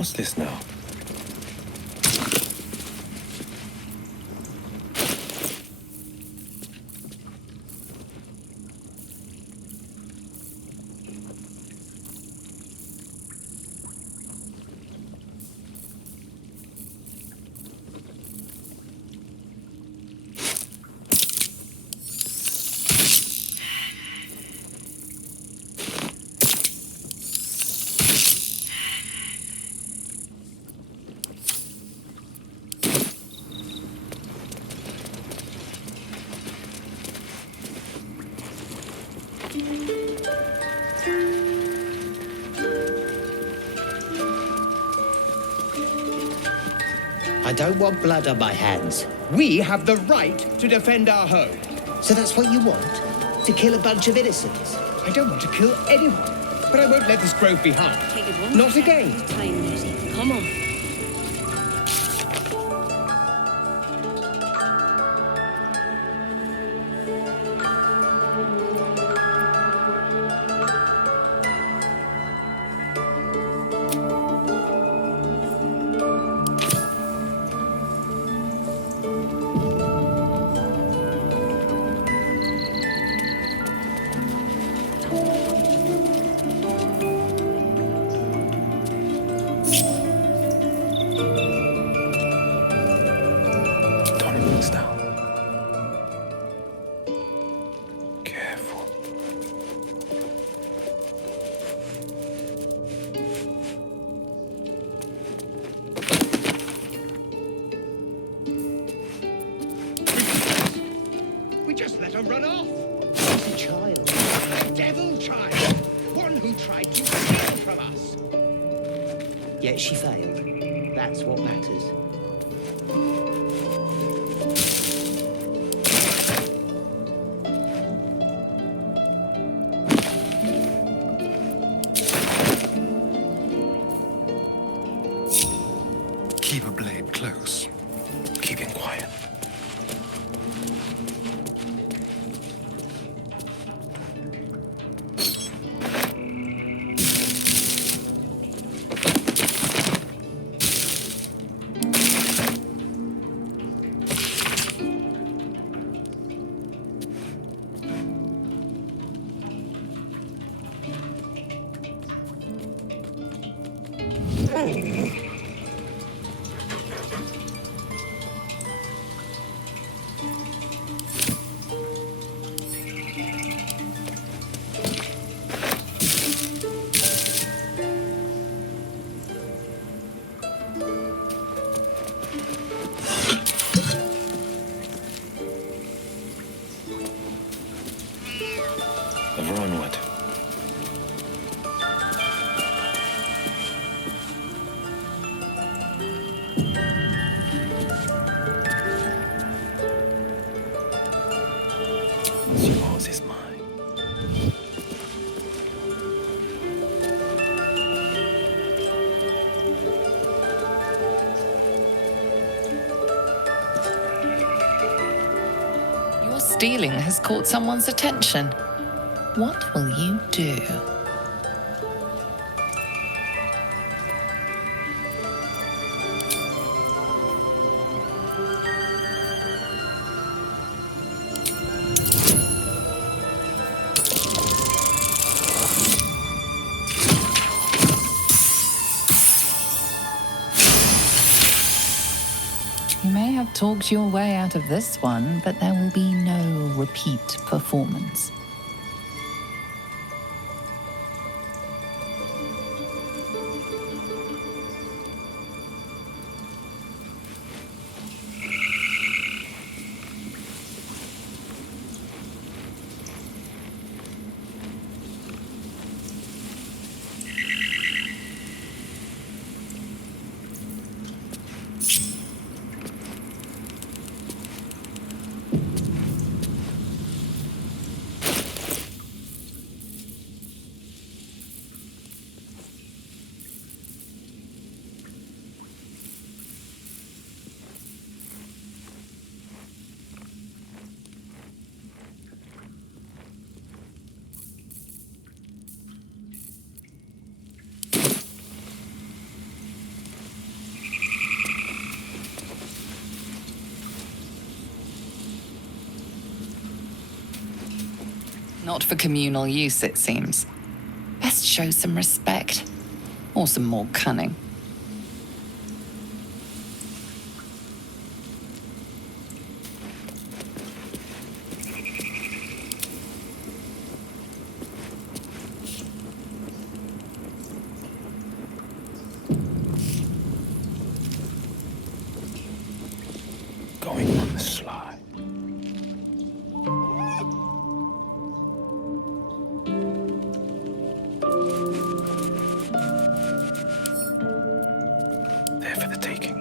What's this now? I don't want blood on my hands. We have the right to defend our home. So that's what you want? To kill a bunch of innocents? I don't want to kill anyone, but I won't let this grove be harmed. Take it one Not step again. at a time, Nettie. Come on. We just let her run off. She's a child. A devil child. One who tried to steal from us. Yet she failed. That's what matters. Keep a blade close. Keep it quiet. Over onward. What's yours is mine. Your stealing has caught someone's attention. What will you do? You may have talked your way out of this one, but there will be no repeat performance. Not for communal use, it seems. Best show some respect. Or some more cunning. Going on the sly. There for the taking.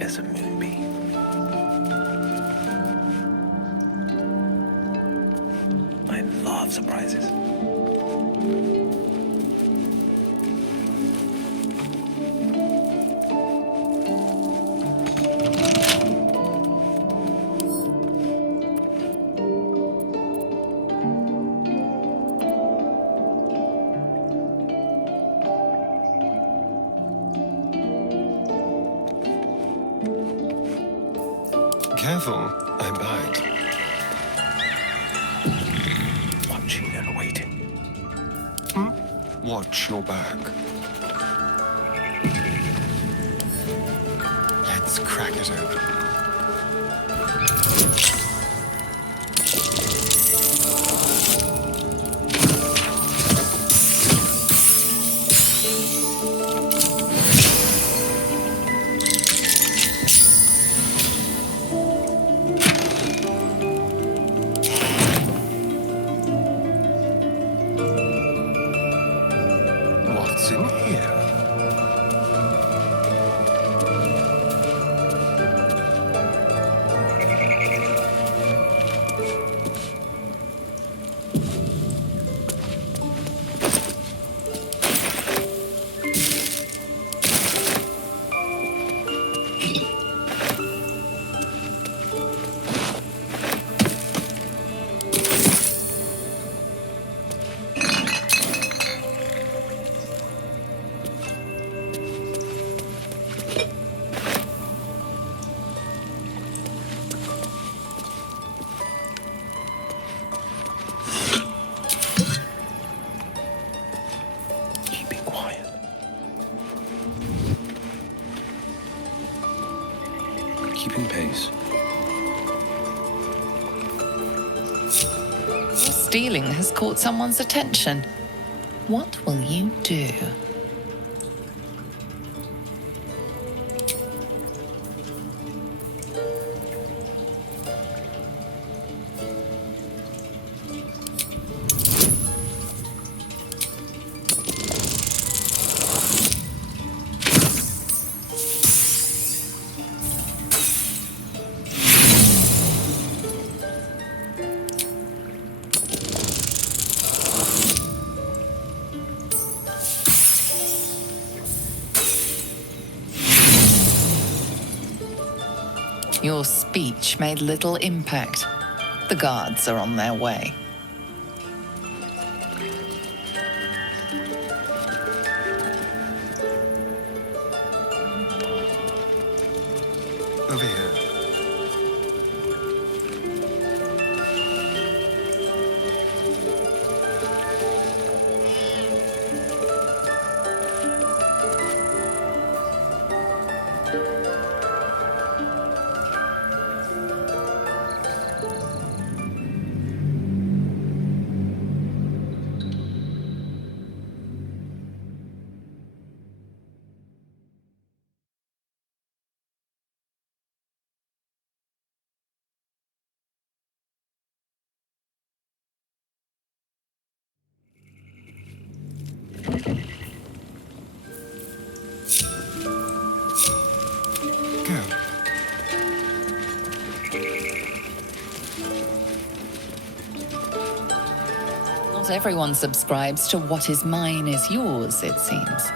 As a moonbeam. I love surprises. Careful, I bite. Watching and waiting. Watch your back. Let's crack it open. What's in here? Your stealing has caught someone's attention. What will you do? Your speech made little impact. The guards are on their way. Over here. Not everyone subscribes to what is mine is yours, it seems.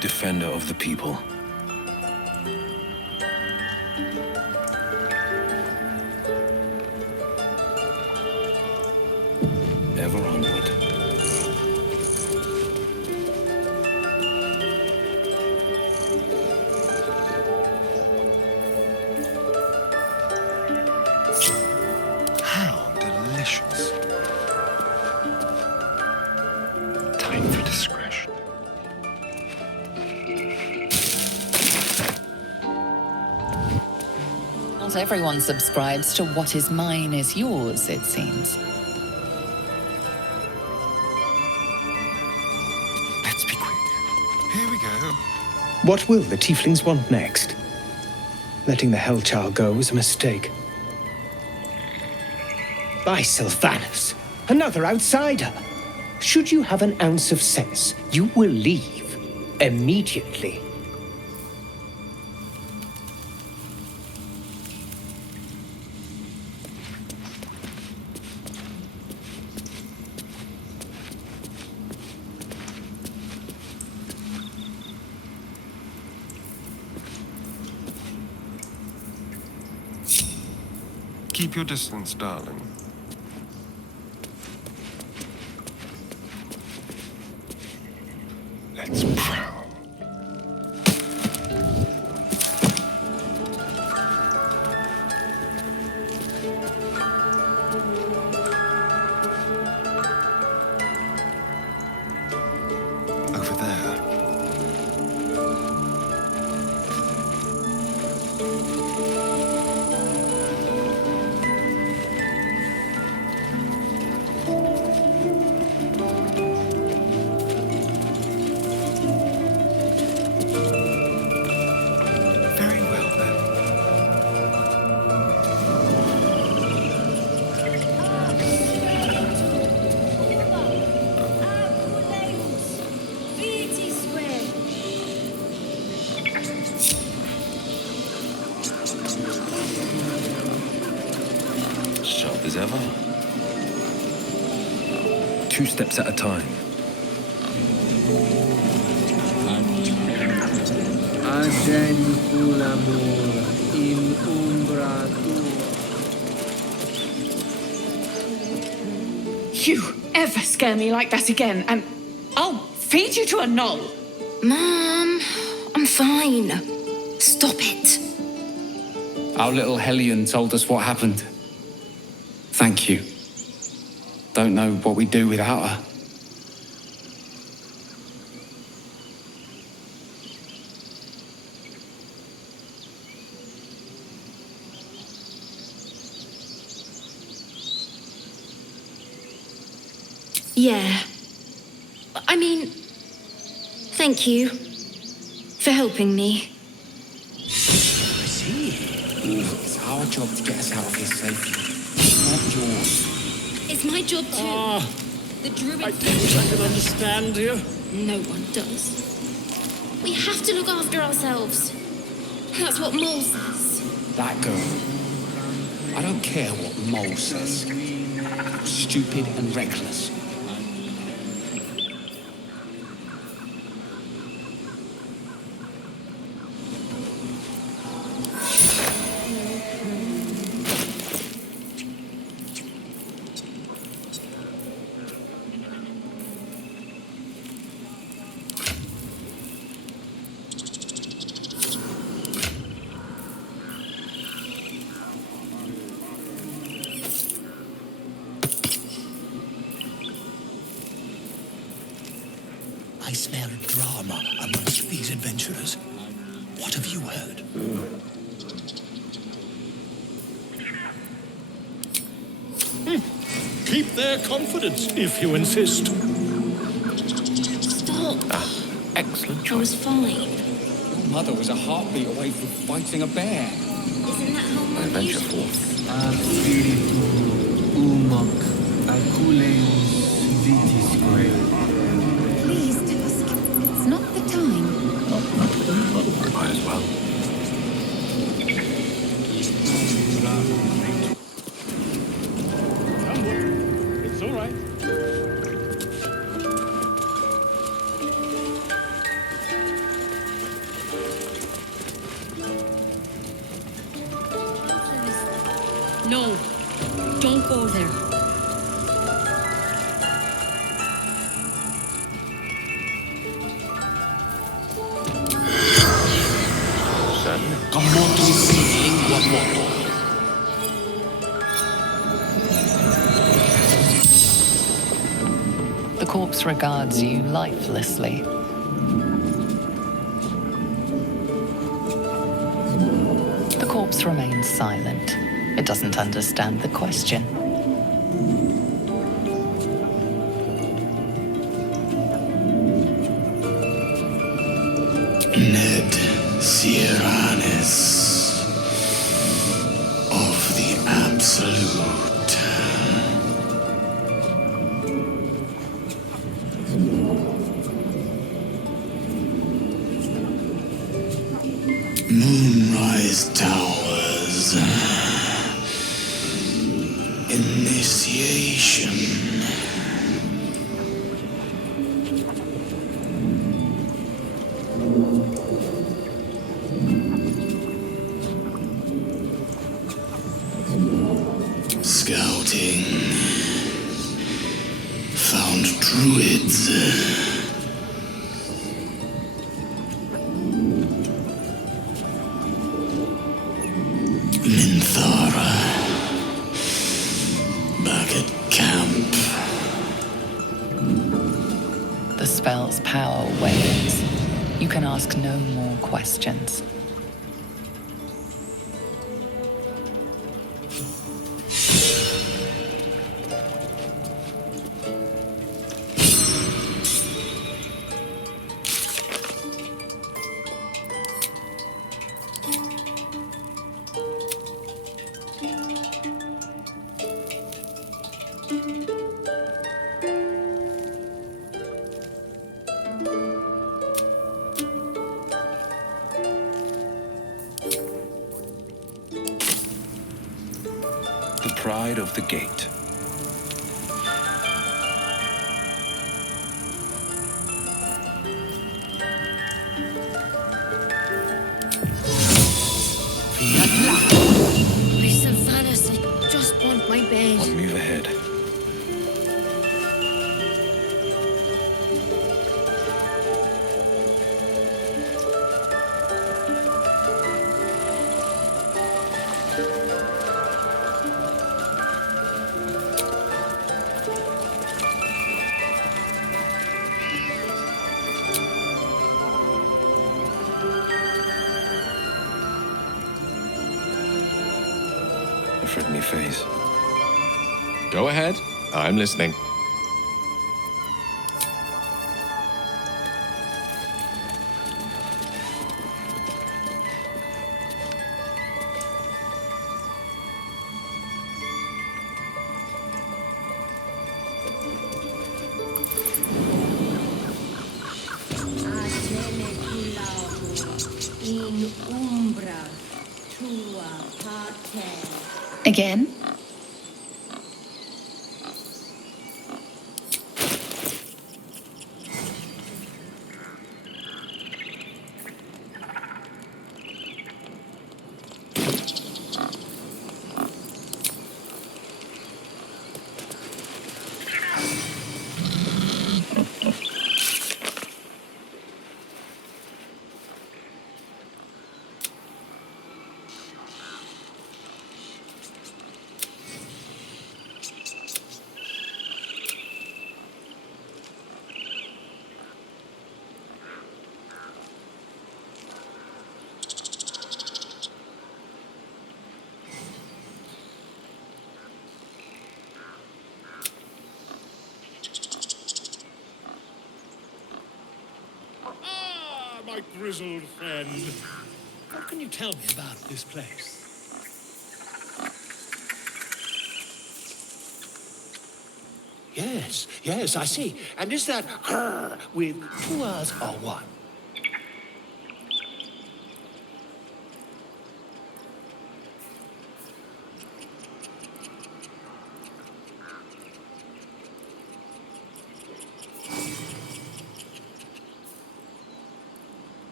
Defender of the people. Ever onward. How delicious. Time for discretion. Not everyone subscribes to what is mine is yours, it seems. Let's be quick. Here we go. What will the tieflings want next? Letting the Hellchild go was a mistake. By Sylvanus, another outsider. Should you have an ounce of sense, you will leave immediately. Keep your distance, darling. Let's prowl. Over there. Sharp as ever. 2 steps at a time. You ever scare me like that again, and I'll feed you to a knoll. Mom, I'm fine. Stop it. Our little Hellion told us what happened. Thank you. Don't know what we'd do without her. Yeah. I mean, thank you for helping me. I see. It's our job to get us out of here safely. Not yours. It's my job too. The druid. I think I can understand you. No one does. We have to look after ourselves. That's what Mole says. That girl. I don't care what Mole says. Stupid and reckless. I smell drama amongst these adventurers. What have you heard? Keep their confidence, if you insist. Stop. Excellent. I was fine. Your mother was a heartbeat away from fighting a bear. Isn't that how Mom Adventure usually Please, Tusk. It's not the time. Might as well. It's all right. No, don't go there. The corpse regards you lifelessly. The corpse remains silent. It doesn't understand the question. Ned Sierranis of the Absolute. Initiation. Scouting. Found druids. Minthara. Back at camp. The spell's power wanes. You can ask no more questions. The pride of the gate. My Sylvanas, I just want my bed. One move ahead. A friendly face. Go ahead. I'm listening. In umbra tua parte. Again? My grizzled friend. What can you tell me about this place? Yes, I see. And is that her with 2 R's or 1?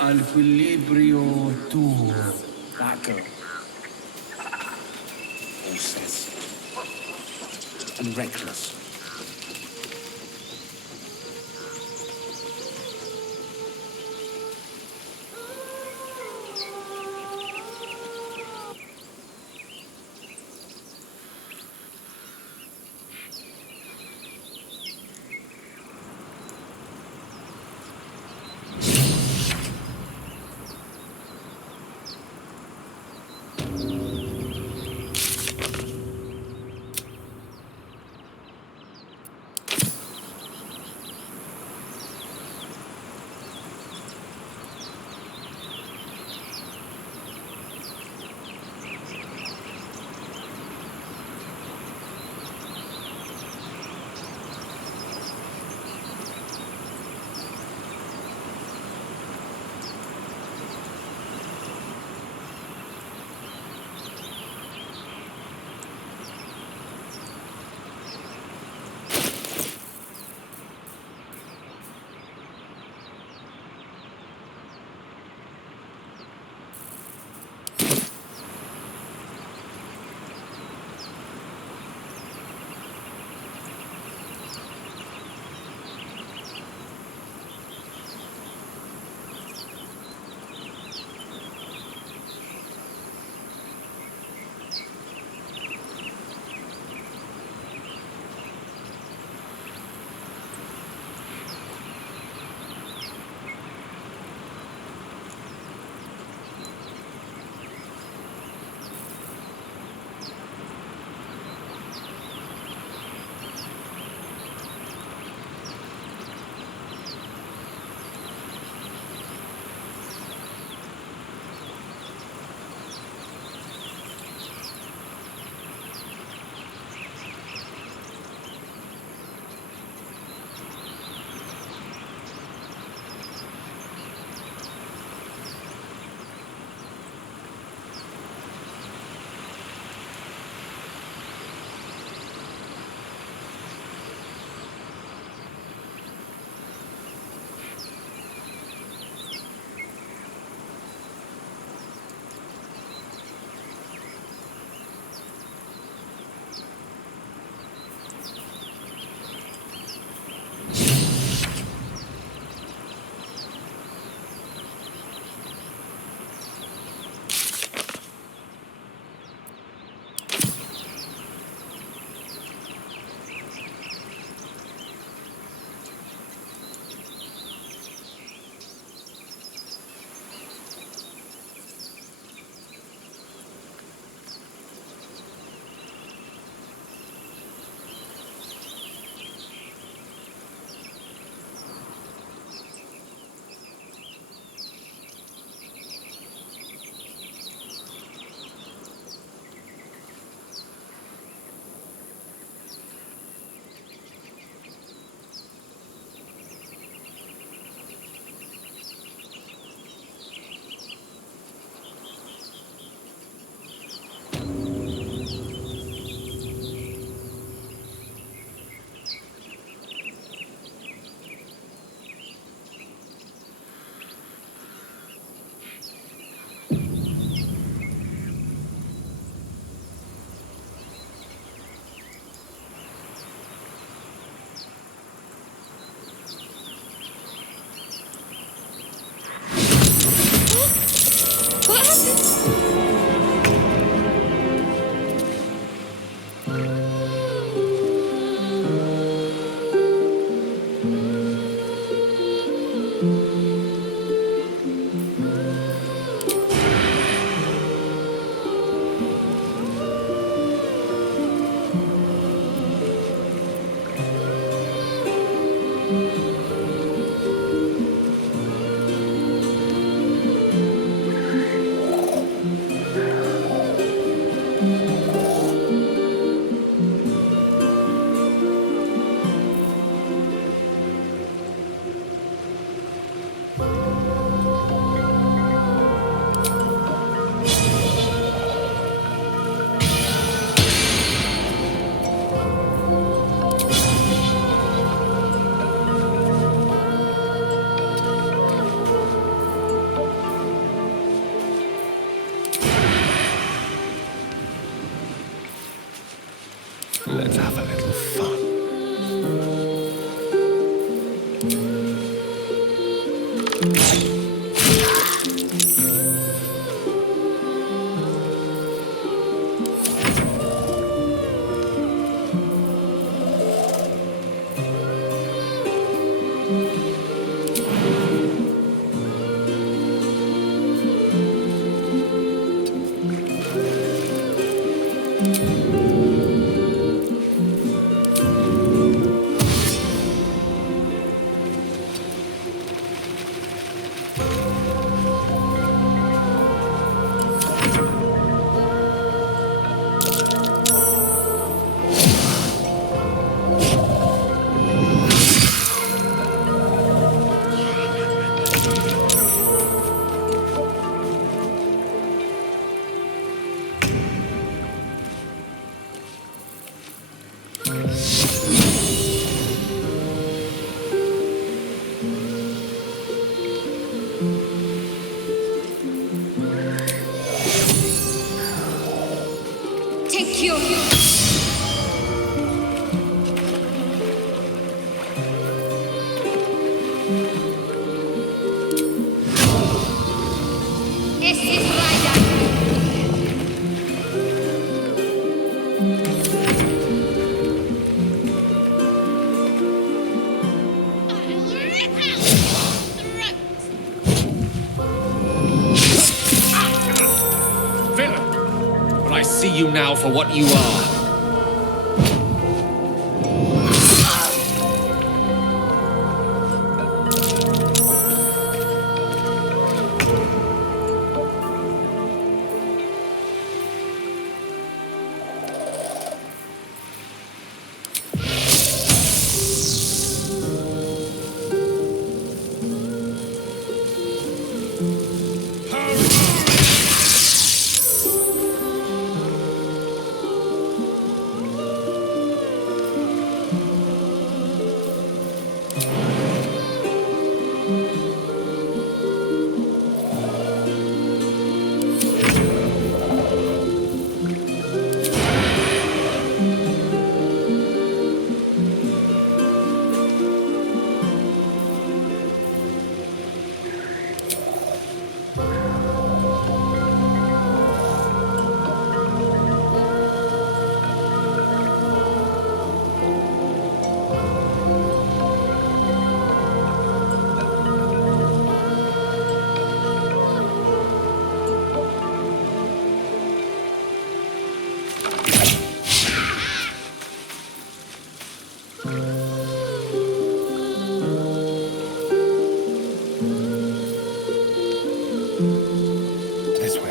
Al equilibrio tuo. That girl. Useless. And reckless. Let's have a little fun. Take your... This is Ryder. Villain! But I see you now for what you are. This way.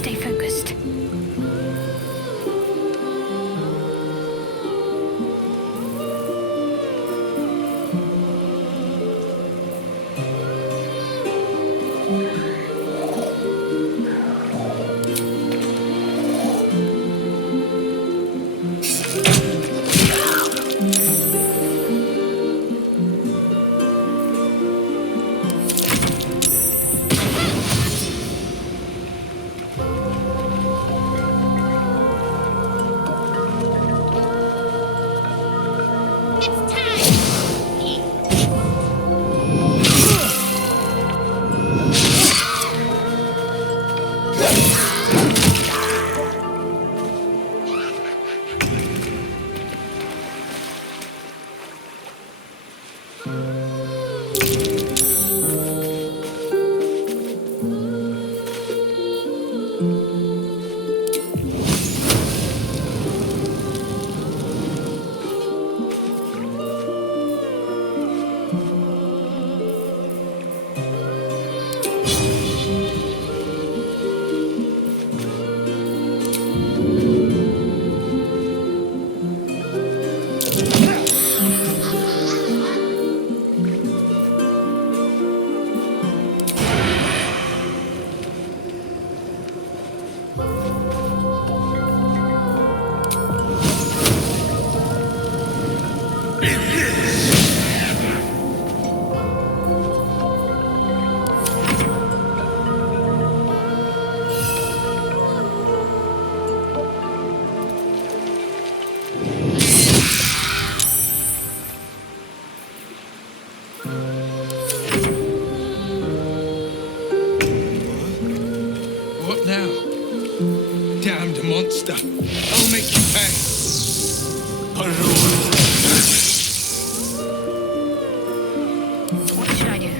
Stay focused. What now? Damned monster. I'll make you pay. What should I do?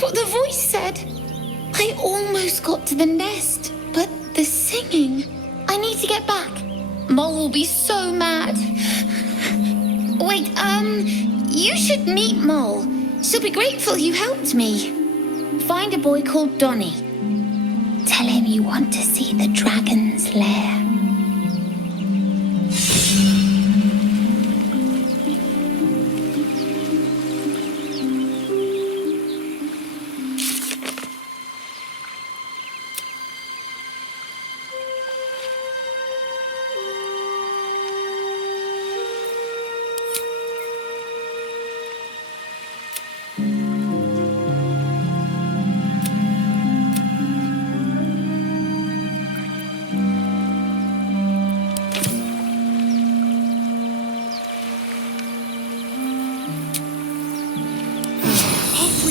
That's what the voice said. I almost got to the nest, but the singing... I need to get back. Mole will be so mad. Wait, you should meet Mole. She'll be grateful you helped me. Find a boy called Donny. Tell him you want to see the dragon's lair.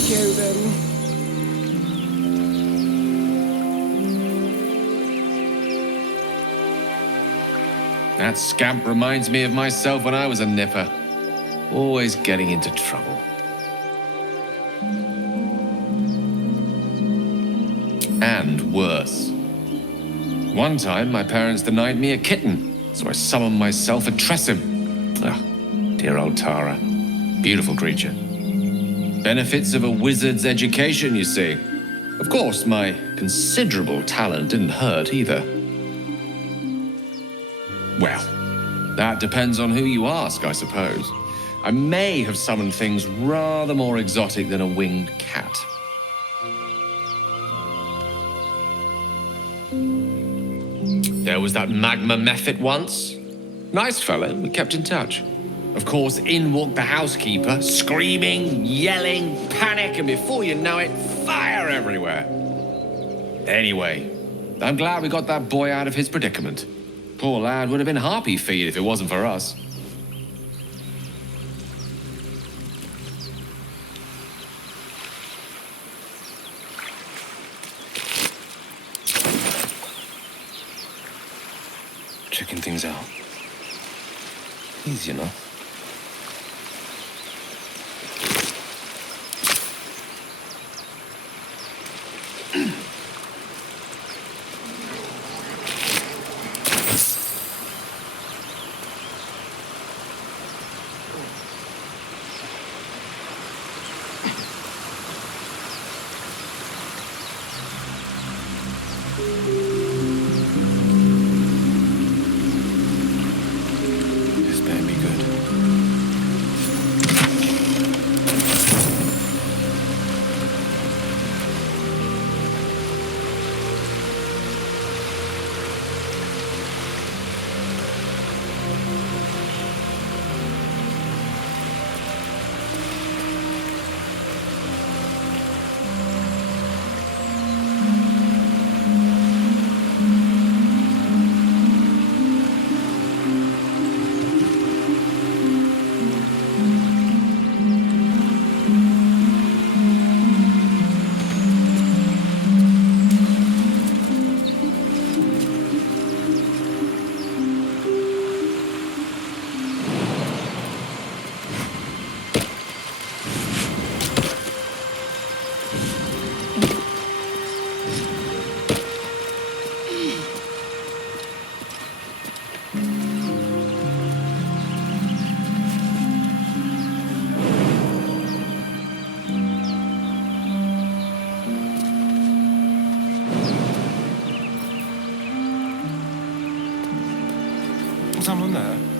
Go then. That scamp reminds me of myself when I was a nipper. Always getting into trouble. And worse. One time, my parents denied me a kitten, so I summoned myself a Tressim. Ah, dear old Tara. Beautiful creature. Benefits of a wizard's education, you see. Of course, my considerable talent didn't hurt either. Well, that depends on who you ask, I suppose. I may have summoned things rather more exotic than a winged cat. There was that magma mephit once. Nice fella, we kept in touch. Of course, in walked the housekeeper, screaming, yelling, panic, and before you know it, fire everywhere. Anyway, I'm glad we got that boy out of his predicament. Poor lad would have been harpy feed if it wasn't for us. Checking things out. Easy enough. Someone there?